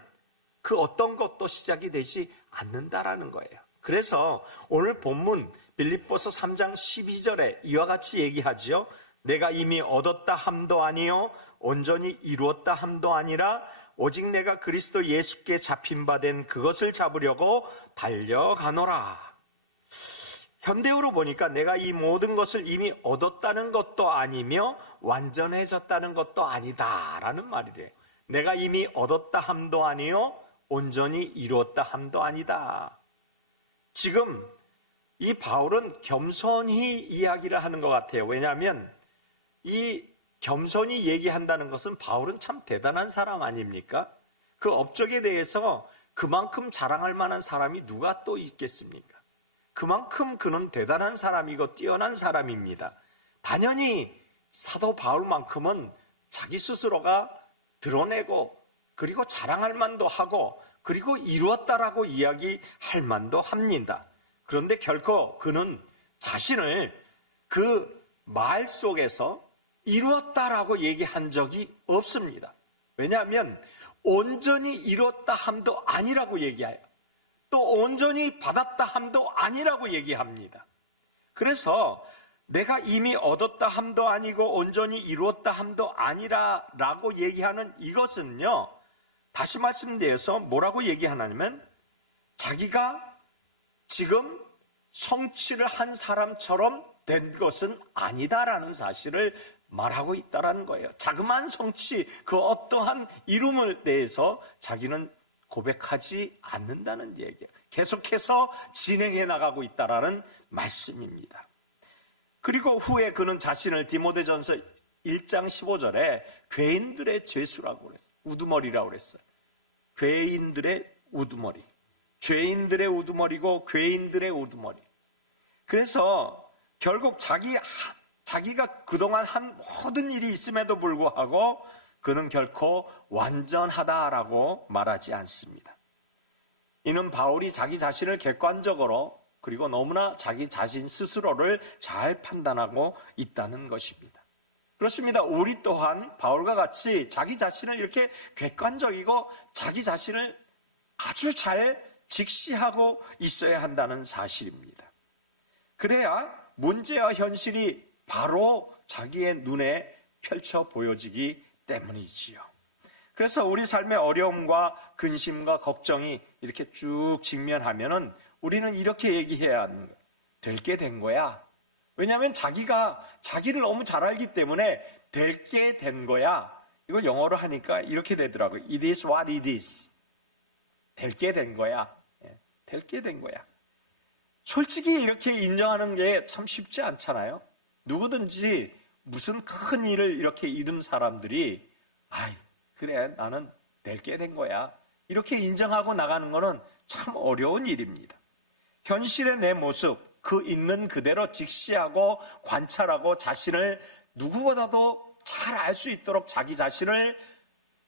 그 어떤 것도 시작이 되지 않는다라는 거예요. 그래서 오늘 본문 빌립보서 3장 12절에 이와 같이 얘기하죠. 내가 이미 얻었다 함도 아니요 온전히 이루었다 함도 아니라 오직 내가 그리스도 예수께 잡힌 바 된 그것을 잡으려고 달려가노라. 현대어로 보니까 내가 이 모든 것을 이미 얻었다는 것도 아니며 완전해졌다는 것도 아니다라는 말이래요. 내가 이미 얻었다 함도 아니요 온전히 이루었다 함도 아니다. 지금 이 바울은 겸손히 이야기를 하는 것 같아요. 왜냐하면 이 겸손히 얘기한다는 것은 바울은 참 대단한 사람 아닙니까? 그 업적에 대해서 그만큼 자랑할 만한 사람이 누가 또 있겠습니까? 그만큼 그는 대단한 사람이고 뛰어난 사람입니다. 당연히 사도 바울만큼은 자기 스스로가 드러내고 그리고 자랑할 만도 하고 그리고 이루었다라고 이야기할 만도 합니다. 그런데 결코 그는 자신을 그 말 속에서 이루었다라고 얘기한 적이 없습니다. 왜냐하면 온전히 이루었다 함도 아니라고 얘기해요. 또 온전히 받았다 함도 아니라고 얘기합니다. 그래서 내가 이미 얻었다 함도 아니고 온전히 이루었다 함도 아니라라고 얘기하는 이것은요, 다시 말씀드려서 뭐라고 얘기하냐면 자기가 지금 성취를 한 사람처럼 된 것은 아니다라는 사실을 말하고 있다라는 거예요. 자그마한 성취, 그 어떠한 이름을 대해서 자기는 고백하지 않는다는 얘기예요. 계속해서 진행해 나가고 있다라는 말씀입니다. 그리고 후에 그는 자신을 디모데전서 1장 15절에 괴인들의 죄수라고 그랬어요. 우두머리라고 그랬어요. 괴인들의 우두머리. 죄인들의 우두머리고 괴인들의 우두머리. 그래서 결국 자기가 그동안 한 모든 일이 있음에도 불구하고 그는 결코 완전하다라고 말하지 않습니다. 이는 바울이 자기 자신을 객관적으로 그리고 너무나 자기 자신 스스로를 잘 판단하고 있다는 것입니다. 그렇습니다. 우리 또한 바울과 같이 자기 자신을 이렇게 객관적이고 자기 자신을 아주 잘 직시하고 있어야 한다는 사실입니다. 그래야 문제와 현실이 바로 자기의 눈에 펼쳐 보여지기 때문이지요. 그래서 우리 삶의 어려움과 근심과 걱정이 이렇게 쭉 직면하면은 우리는 이렇게 얘기해야 하는 거예요. 될 게 된 거야. 왜냐하면 자기가 자기를 너무 잘 알기 때문에 될 게 된 거야. 이걸 영어로 하니까 이렇게 되더라고요. It is what it is. 될 게 된 거야. 될 게 된 거야. 솔직히 이렇게 인정하는 게 참 쉽지 않잖아요. 누구든지 무슨 큰 일을 이렇게 이룬 사람들이 아이 그래 나는 낼게 된 거야 이렇게 인정하고 나가는 거는 참 어려운 일입니다. 현실의 내 모습 그 있는 그대로 직시하고 관찰하고 자신을 누구보다도 잘 알 수 있도록 자기 자신을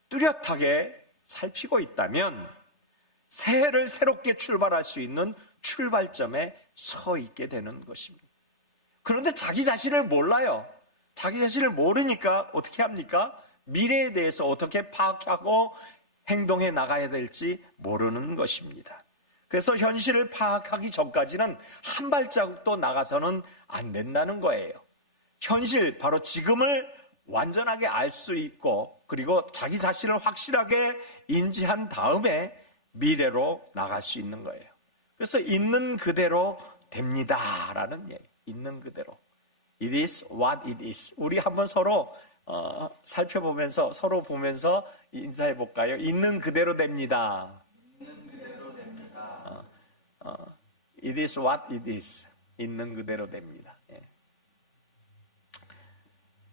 뚜렷하게 살피고 있다면 새해를 새롭게 출발할 수 있는 출발점에 서 있게 되는 것입니다. 그런데 자기 자신을 몰라요. 자기 자신을 모르니까 어떻게 합니까? 미래에 대해서 어떻게 파악하고 행동해 나가야 될지 모르는 것입니다. 그래서 현실을 파악하기 전까지는 한 발자국도 나가서는 안 된다는 거예요. 현실, 바로 지금을 완전하게 알 수 있고 그리고 자기 자신을 확실하게 인지한 다음에 미래로 나갈 수 있는 거예요. 그래서 있는 그대로 됩니다라는 얘기. 있는 그대로. It is what it is. 우리 한번 서로 살펴보면서 서로 보면서 인사해 볼까요? 있는 그대로 됩니다. 있는 그대로 됩니다. It is what it is. 있는 그대로 됩니다. 예.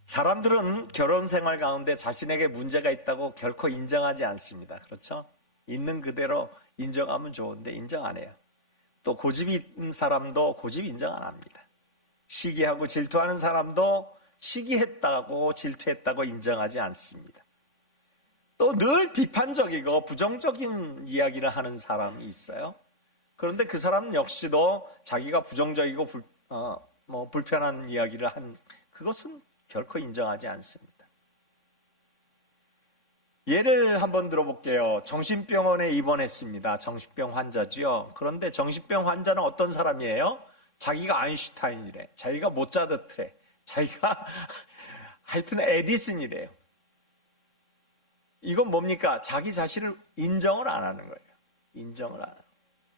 사람들은 결혼 생활 가운데 자신에게 문제가 있다고 결코 인정하지 않습니다. 그렇죠? 있는 그대로 인정하면 좋은데 인정 안 해요. 또 고집이 있는 사람도 고집 인정 안 합니다. 시기하고 질투하는 사람도 시기했다고 질투했다고 인정하지 않습니다. 또 늘 비판적이고 부정적인 이야기를 하는 사람이 있어요. 그런데 그 사람 역시도 자기가 부정적이고 불편한 이야기를 한 그것은 결코 인정하지 않습니다. 예를 한번 들어볼게요. 정신병원에 입원했습니다. 정신병 환자지요. 그런데 정신병 환자는 어떤 사람이에요? 자기가 아인슈타인이래. 자기가 모차르트래. 자기가 하여튼 에디슨이래요. 이건 뭡니까? 자기 자신을 인정을 안 하는 거예요. 인정을 안 하는 거예요.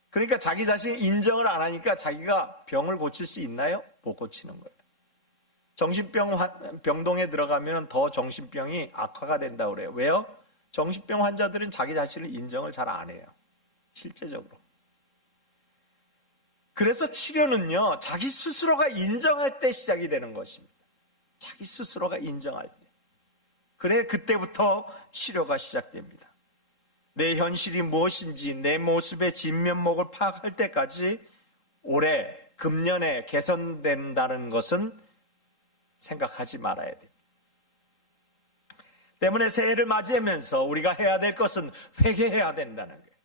그러니까 자기 자신을 인정을 안 하니까 자기가 병을 고칠 수 있나요? 못 고치는 거예요. 병동에 들어가면 더 정신병이 악화가 된다고 그래요. 왜요? 정신병 환자들은 자기 자신을 인정을 잘 안 해요. 실제적으로. 그래서 치료는요, 자기 스스로가 인정할 때 시작이 되는 것입니다. 자기 스스로가 인정할 때. 그래, 그때부터 치료가 시작됩니다. 내 현실이 무엇인지 내 모습의 진면목을 파악할 때까지 올해, 금년에 개선된다는 것은 생각하지 말아야 됩니다. 때문에 새해를 맞이하면서 우리가 해야 될 것은 회개해야 된다는 거예요.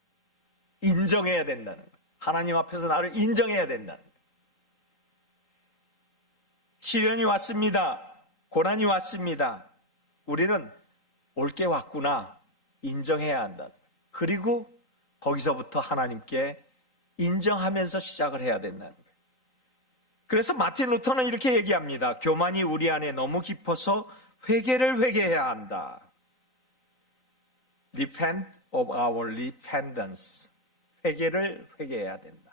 인정해야 된다는 거예요. 하나님 앞에서 나를 인정해야 된다는 거예요. 시련이 왔습니다. 고난이 왔습니다. 우리는 올 게 왔구나 인정해야 한다. 그리고 거기서부터 하나님께 인정하면서 시작을 해야 된다는 거예요. 그래서 마틴 루터는 이렇게 얘기합니다. 교만이 우리 안에 너무 깊어서 회개를 회개해야 한다. Repent of our repentance. 회개를 회개해야 된다.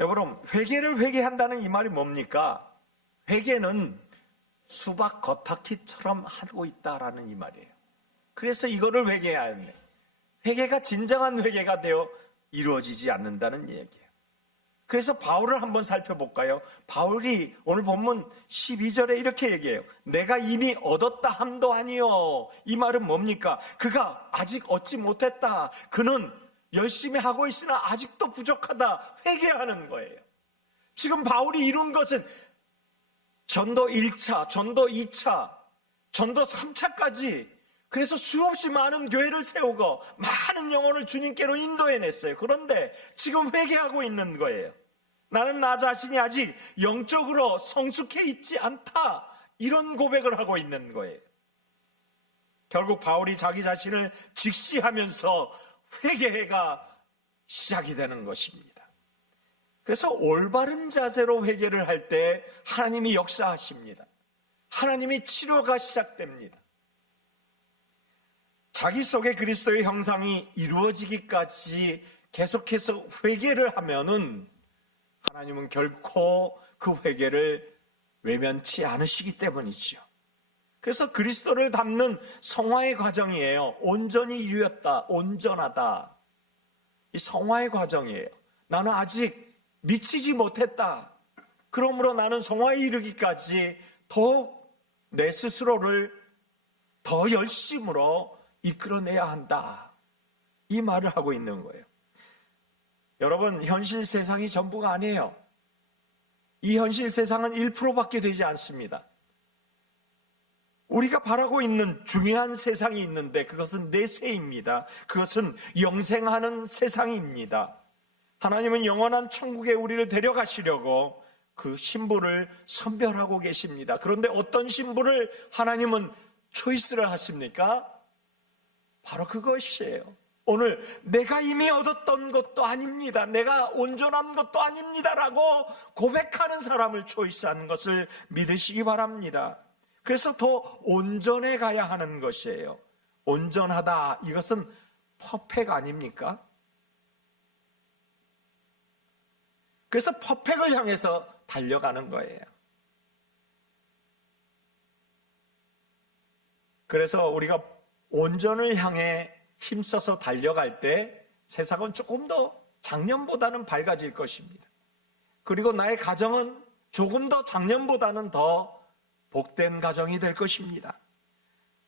여러분, 회개를 회개한다는 이 말이 뭡니까? 회개는 수박 겉핥기처럼 하고 있다라는 이 말이에요. 그래서 이거를 회개해야 하는데 회개가 진정한 회개가 되어 이루어지지 않는다는 얘기예요. 그래서 바울을 한번 살펴볼까요? 바울이 오늘 본문 12절에 이렇게 얘기해요. 내가 이미 얻었다 함도 아니요. 이 말은 뭡니까? 그가 아직 얻지 못했다. 그는 열심히 하고 있으나 아직도 부족하다. 회개하는 거예요. 지금 바울이 이룬 것은 전도 1차, 전도 2차, 전도 3차까지 그래서 수없이 많은 교회를 세우고 많은 영혼을 주님께로 인도해냈어요. 그런데 지금 회개하고 있는 거예요. 나는 나 자신이 아직 영적으로 성숙해 있지 않다. 이런 고백을 하고 있는 거예요. 결국 바울이 자기 자신을 직시하면서 회개가 시작이 되는 것입니다. 그래서 올바른 자세로 회개를 할 때 하나님이 역사하십니다. 하나님이 치료가 시작됩니다. 자기 속에 그리스도의 형상이 이루어지기까지 계속해서 회개를 하면은 하나님은 결코 그 회개를 외면치 않으시기 때문이죠. 그래서 그리스도를 닮는 성화의 과정이에요. 온전히 이루었다, 온전하다. 이 성화의 과정이에요. 나는 아직 미치지 못했다. 그러므로 나는 성화에 이르기까지 더욱 내 스스로를 더 열심으로 이끌어내야 한다. 이 말을 하고 있는 거예요. 여러분, 현실 세상이 전부가 아니에요. 이 현실 세상은 1%밖에 되지 않습니다. 우리가 바라고 있는 중요한 세상이 있는데 그것은 내세입니다. 그것은 영생하는 세상입니다. 하나님은 영원한 천국에 우리를 데려가시려고 그 신부를 선별하고 계십니다. 그런데 어떤 신부를 하나님은 초이스를 하십니까? 바로 그것이에요. 오늘 내가 이미 얻었던 것도 아닙니다. 내가 온전한 것도 아닙니다라고 고백하는 사람을 초이스하는 것을 믿으시기 바랍니다. 그래서 더 온전해 가야 하는 것이에요. 온전하다, 이것은 퍼펙 아닙니까? 그래서 퍼펙을 향해서 달려가는 거예요. 그래서 우리가 온전을 향해 힘써서 달려갈 때 세상은 조금 더 작년보다는 밝아질 것입니다. 그리고 나의 가정은 조금 더 작년보다는 더 복된 가정이 될 것입니다.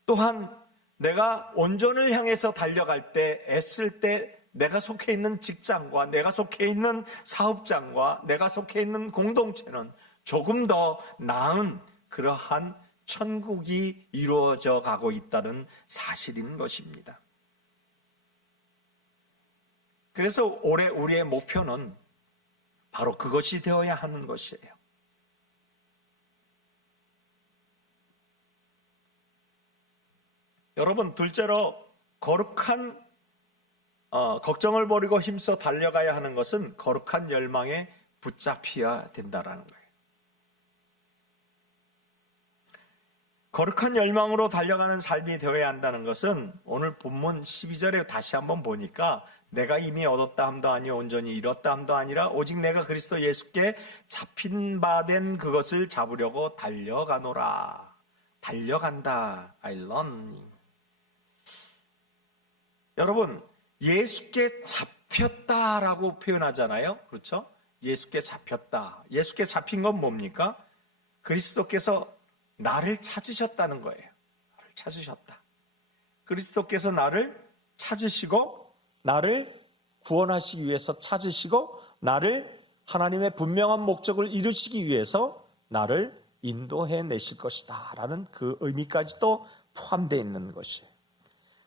또한 내가 온전을 향해서 달려갈 때, 애쓸 때 내가 속해 있는 직장과 내가 속해 있는 사업장과 내가 속해 있는 공동체는 조금 더 나은 그러한 천국이 이루어져 가고 있다는 사실인 것입니다. 그래서 올해 우리의 목표는 바로 그것이 되어야 하는 것이에요. 여러분, 둘째로 거룩한 걱정을 버리고 힘써 달려가야 하는 것은 거룩한 열망에 붙잡혀야 된다라는 거예요. 거룩한 열망으로 달려가는 삶이 되어야 한다는 것은 오늘 본문 12절에 다시 한번 보니까 내가 이미 얻었다 함도 아니요 온전히 이뤘다 함도 아니라 오직 내가 그리스도 예수께 잡힌 바 된 그것을 잡으려고 달려가노라. 달려간다. I running. 여러분, 예수께 잡혔다라고 표현하잖아요. 그렇죠? 예수께 잡혔다. 예수께 잡힌 건 뭡니까? 그리스도께서 나를 찾으셨다는 거예요. 나를 찾으셨다. 그리스도께서 나를 찾으시고 나를 구원하시기 위해서 찾으시고 나를 하나님의 분명한 목적을 이루시기 위해서 나를 인도해 내실 것이다 라는 그 의미까지도 포함되어 있는 것이에요.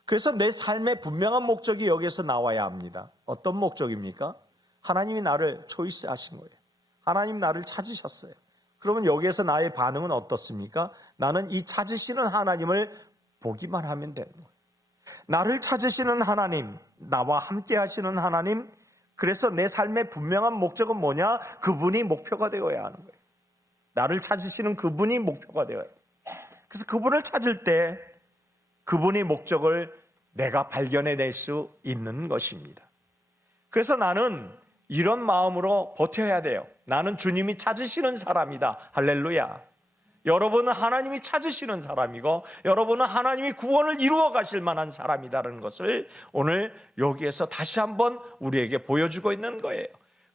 그래서 내 삶의 분명한 목적이 여기에서 나와야 합니다. 어떤 목적입니까? 하나님이 나를 초이스하신 거예요. 하나님 나를 찾으셨어요. 그러면 여기에서 나의 반응은 어떻습니까? 나는 이 찾으시는 하나님을 보기만 하면 되는 거예요. 나를 찾으시는 하나님, 나와 함께 하시는 하나님, 그래서 내 삶의 분명한 목적은 뭐냐? 그분이 목표가 되어야 하는 거예요. 나를 찾으시는 그분이 목표가 되어야 해요. 그래서 그분을 찾을 때 그분의 목적을 내가 발견해낼 수 있는 것입니다. 그래서 나는 이런 마음으로 버텨야 돼요. 나는 주님이 찾으시는 사람이다. 할렐루야. 여러분은 하나님이 찾으시는 사람이고 여러분은 하나님이 구원을 이루어 가실 만한 사람이라는 것을 오늘 여기에서 다시 한번 우리에게 보여주고 있는 거예요.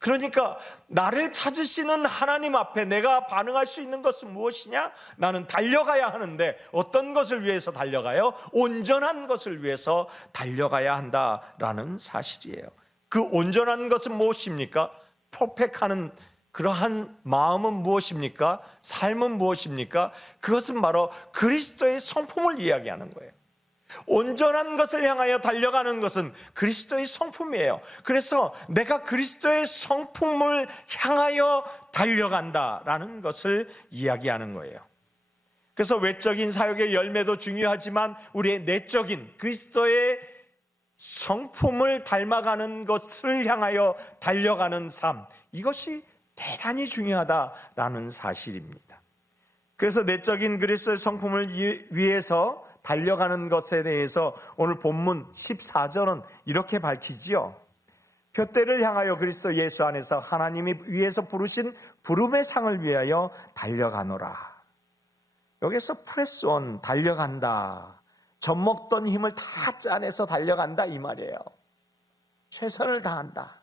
그러니까 나를 찾으시는 하나님 앞에 내가 반응할 수 있는 것은 무엇이냐? 나는 달려가야 하는데 어떤 것을 위해서 달려가요? 온전한 것을 위해서 달려가야 한다라는 사실이에요. 그 온전한 것은 무엇입니까? 퍼펙하는 그러한 마음은 무엇입니까? 삶은 무엇입니까? 그것은 바로 그리스도의 성품을 이야기하는 거예요. 온전한 것을 향하여 달려가는 것은 그리스도의 성품이에요. 그래서 내가 그리스도의 성품을 향하여 달려간다라는 것을 이야기하는 거예요. 그래서 외적인 사역의 열매도 중요하지만 우리의 내적인 그리스도의 성품을 닮아가는 것을 향하여 달려가는 삶, 이것이 대단히 중요하다라는 사실입니다. 그래서 내적인 그리스도의 성품을 위해서 달려가는 것에 대해서 오늘 본문 14절은 이렇게 밝히지요. 표대를 향하여 그리스도 예수 안에서 하나님이 위에서 부르신 부름의 상을 위하여 달려가노라. 여기서 프레스온, 달려간다. 젖먹던 힘을 다 짜내서 달려간다 이 말이에요. 최선을 다한다.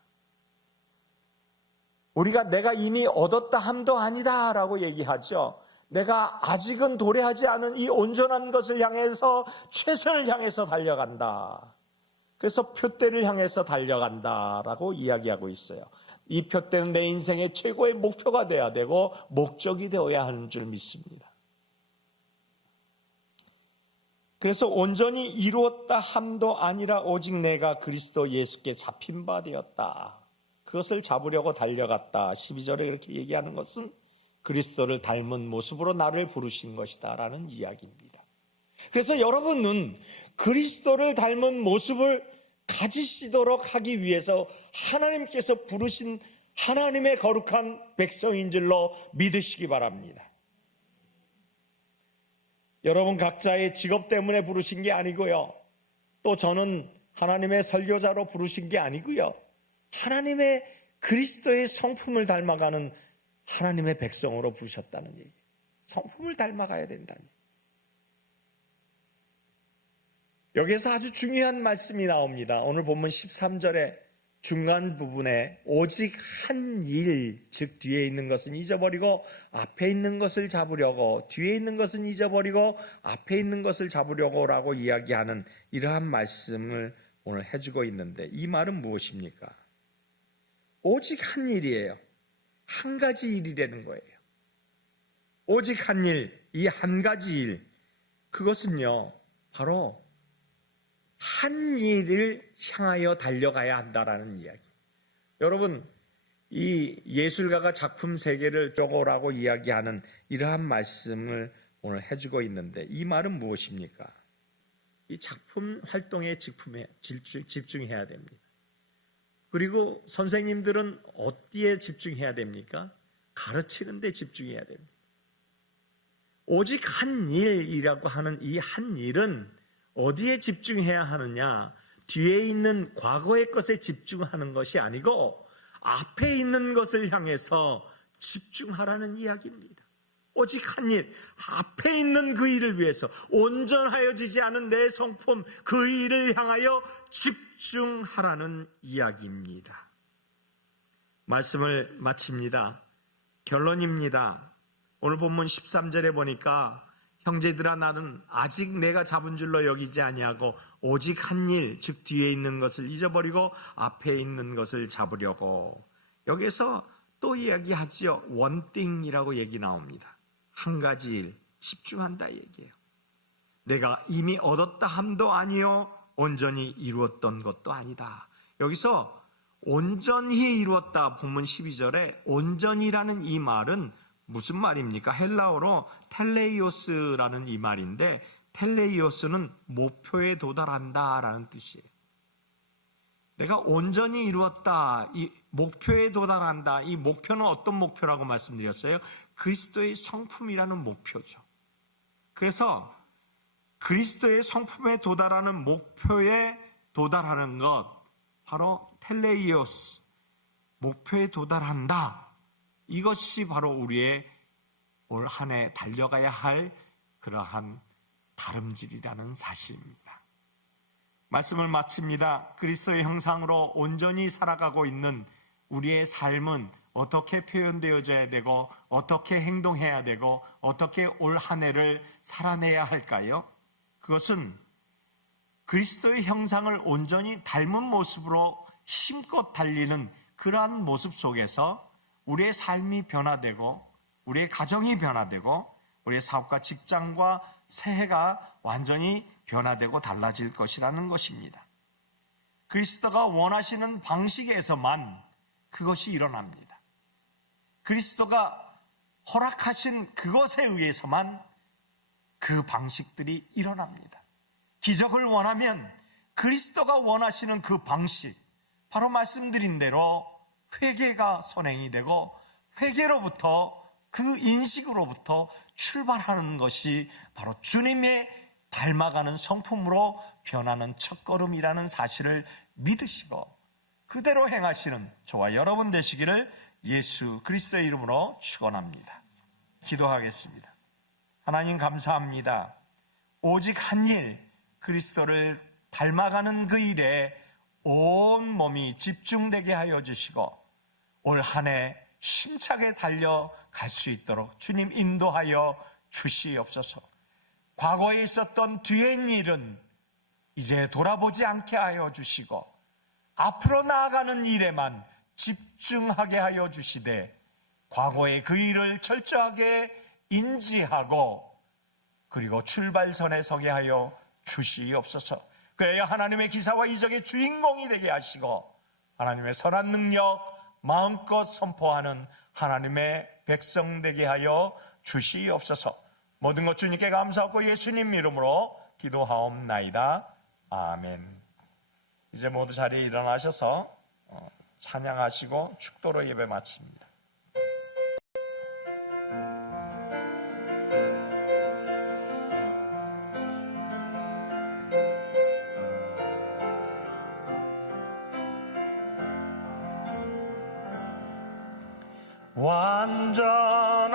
우리가 내가 이미 얻었다 함도 아니다 라고 얘기하죠. 내가 아직은 도래하지 않은 이 온전한 것을 향해서 최선을 향해서 달려간다. 그래서 표대를 향해서 달려간다 라고 이야기하고 있어요. 이 표대는 내 인생의 최고의 목표가 되어야 되고 목적이 되어야 하는 줄 믿습니다. 그래서 온전히 이루었다 함도 아니라 오직 내가 그리스도 예수께 잡힌 바 되었다. 그것을 잡으려고 달려갔다. 12절에 그렇게 얘기하는 것은 그리스도를 닮은 모습으로 나를 부르신 것이다 라는 이야기입니다. 그래서 여러분은 그리스도를 닮은 모습을 가지시도록 하기 위해서 하나님께서 부르신 하나님의 거룩한 백성인 줄로 믿으시기 바랍니다. 여러분 각자의 직업 때문에 부르신 게 아니고요. 또 저는 하나님의 설교자로 부르신 게 아니고요. 하나님의 그리스도의 성품을 닮아가는 하나님의 백성으로 부르셨다는 얘기예요. 성품을 닮아가야 된다는 얘기예요. 여기에서 아주 중요한 말씀이 나옵니다. 오늘 본문 13절의 중간 부분에 오직 한 일, 즉 뒤에 있는 것은 잊어버리고 앞에 있는 것을 잡으려고, 뒤에 있는 것은 잊어버리고 앞에 있는 것을 잡으려고 라고 이야기하는 이러한 말씀을 오늘 해주고 있는데, 이 말은 무엇입니까? 오직 한 일이에요. 한 가지 일이라는 거예요. 오직 한 일, 이 한 가지 일, 그것은요 바로 한 일을 향하여 달려가야 한다라는 이야기. 여러분, 이 예술가가 작품 세계를 쪼고라고 이야기하는 이러한 말씀을 오늘 해주고 있는데, 이 말은 무엇입니까? 이 작품 활동에 집중해야 됩니다. 그리고 선생님들은 어디에 집중해야 됩니까? 가르치는 데 집중해야 됩니다. 오직 한 일이라고 하는 이 한 일은 어디에 집중해야 하느냐? 뒤에 있는 과거의 것에 집중하는 것이 아니고 앞에 있는 것을 향해서 집중하라는 이야기입니다. 오직 한 일, 앞에 있는 그 일을 위해서 온전하여지지 않은 내 성품, 그 일을 향하여 집중하라는 이야기입니다. 말씀을 마칩니다. 결론입니다. 오늘 본문 13절에 보니까 형제들아 나는 아직 내가 잡은 줄로 여기지 아니하고 오직 한 일, 즉 뒤에 있는 것을 잊어버리고 앞에 있는 것을 잡으려고. 여기서 또 이야기하지요. 원띵이라고 얘기 나옵니다. 한 가지 일, 집중한다 얘기예요. 내가 이미 얻었다 함도 아니요 온전히 이루었던 것도 아니다. 여기서 온전히 이루었다, 본문 12절에 온전이라는 이 말은 무슨 말입니까? 헬라어로 텔레이오스라는 이 말인데, 텔레이오스는 목표에 도달한다라는 뜻이에요. 내가 온전히 이루었다, 이 목표에 도달한다. 이 목표는 어떤 목표라고 말씀드렸어요? 그리스도의 성품이라는 목표죠. 그래서 그리스도의 성품에 도달하는 목표에 도달하는 것, 바로 텔레이오스, 목표에 도달한다. 이것이 바로 우리의 올 한 해 달려가야 할 그러한 다름질이라는 사실입니다. 말씀을 마칩니다. 그리스도의 형상으로 온전히 살아가고 있는 우리의 삶은 어떻게 표현되어져야 되고 어떻게 행동해야 되고 어떻게 올 한 해를 살아내야 할까요? 그것은 그리스도의 형상을 온전히 닮은 모습으로 힘껏 달리는 그러한 모습 속에서 우리의 삶이 변화되고 우리의 가정이 변화되고 우리의 사업과 직장과 새해가 완전히 변화되고 달라질 것이라는 것입니다. 그리스도가 원하시는 방식에서만 그것이 일어납니다. 그리스도가 허락하신 그것에 의해서만 그 방식들이 일어납니다. 기적을 원하면 그리스도가 원하시는 그 방식, 바로 말씀드린 대로 회개가 선행이 되고 회개로부터, 그 인식으로부터 출발하는 것이 바로 주님의 닮아가는 성품으로 변하는 첫걸음이라는 사실을 믿으시고 그대로 행하시는 저와 여러분 되시기를 예수 그리스도의 이름으로 축원합니다. 기도하겠습니다. 하나님 감사합니다. 오직 한 일, 그리스도를 닮아가는 그 일에 온 몸이 집중되게 하여 주시고 올 한 해 힘차게 달려갈 수 있도록 주님 인도하여 주시옵소서. 과거에 있었던 뒤의 일은 이제 돌아보지 않게 하여 주시고 앞으로 나아가는 일에만 집중하게 하여 주시되 과거의 그 일을 철저하게 인지하고 그리고 출발선에 서게 하여 주시옵소서. 그래야 하나님의 기사와 이적의 주인공이 되게 하시고 하나님의 선한 능력 마음껏 선포하는 하나님의 백성 되게 하여 주시옵소서. 모든 것 주님께 감사하고 예수님 이름으로 기도하옵나이다. 아멘. 이제 모두 자리에 일어나셔서 찬양하시고 축도로 예배 마칩니다.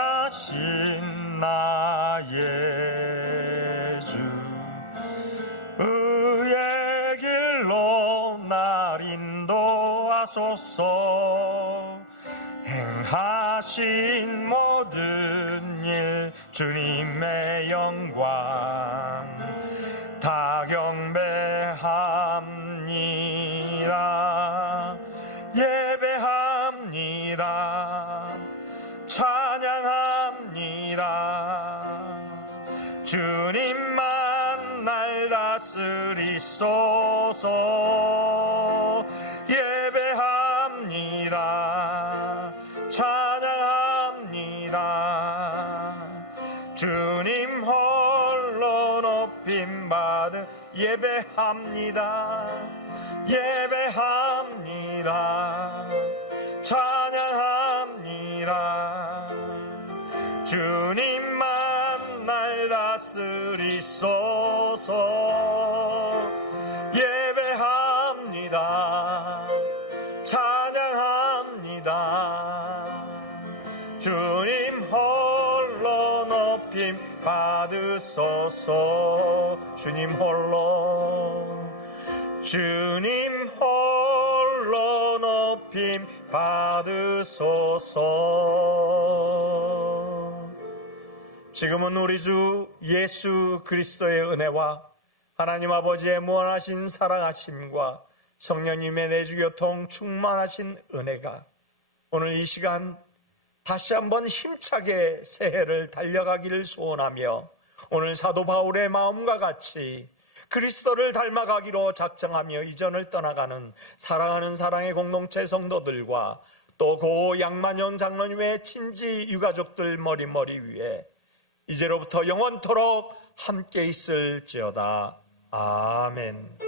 완전하신 나의 주 의의 길로 날 인도하소서. 행하신 모든 일 주님의 영광 다 경배합니다. 예배합니다. 찬양합니다. 주님만 날 다스리소서. 예배합니다. 찬양합니다. 주님 홀로 높임 받은 예배합니다. 예배합니다. 찬양합니다. 주님만 날 다스리소서. 예배합니다. 찬양합니다. 주님 홀로 높임 받으소서. 주님 홀로 높임 받으소서. 지금은 우리 주 예수 그리스도의 은혜와 하나님 아버지의 무한하신 사랑하심과 성령님의 내주교통 충만하신 은혜가 오늘 이 시간 다시 한번 힘차게 새해를 달려가기를 소원하며 오늘 사도 바울의 마음과 같이 그리스도를 닮아가기로 작정하며 이전을 떠나가는 사랑하는 사랑의 공동체 성도들과 또 고 양만영 장로님의 친지 유가족들 머리머리 위에 이제로부터 영원토록 함께 있을지어다. 아멘.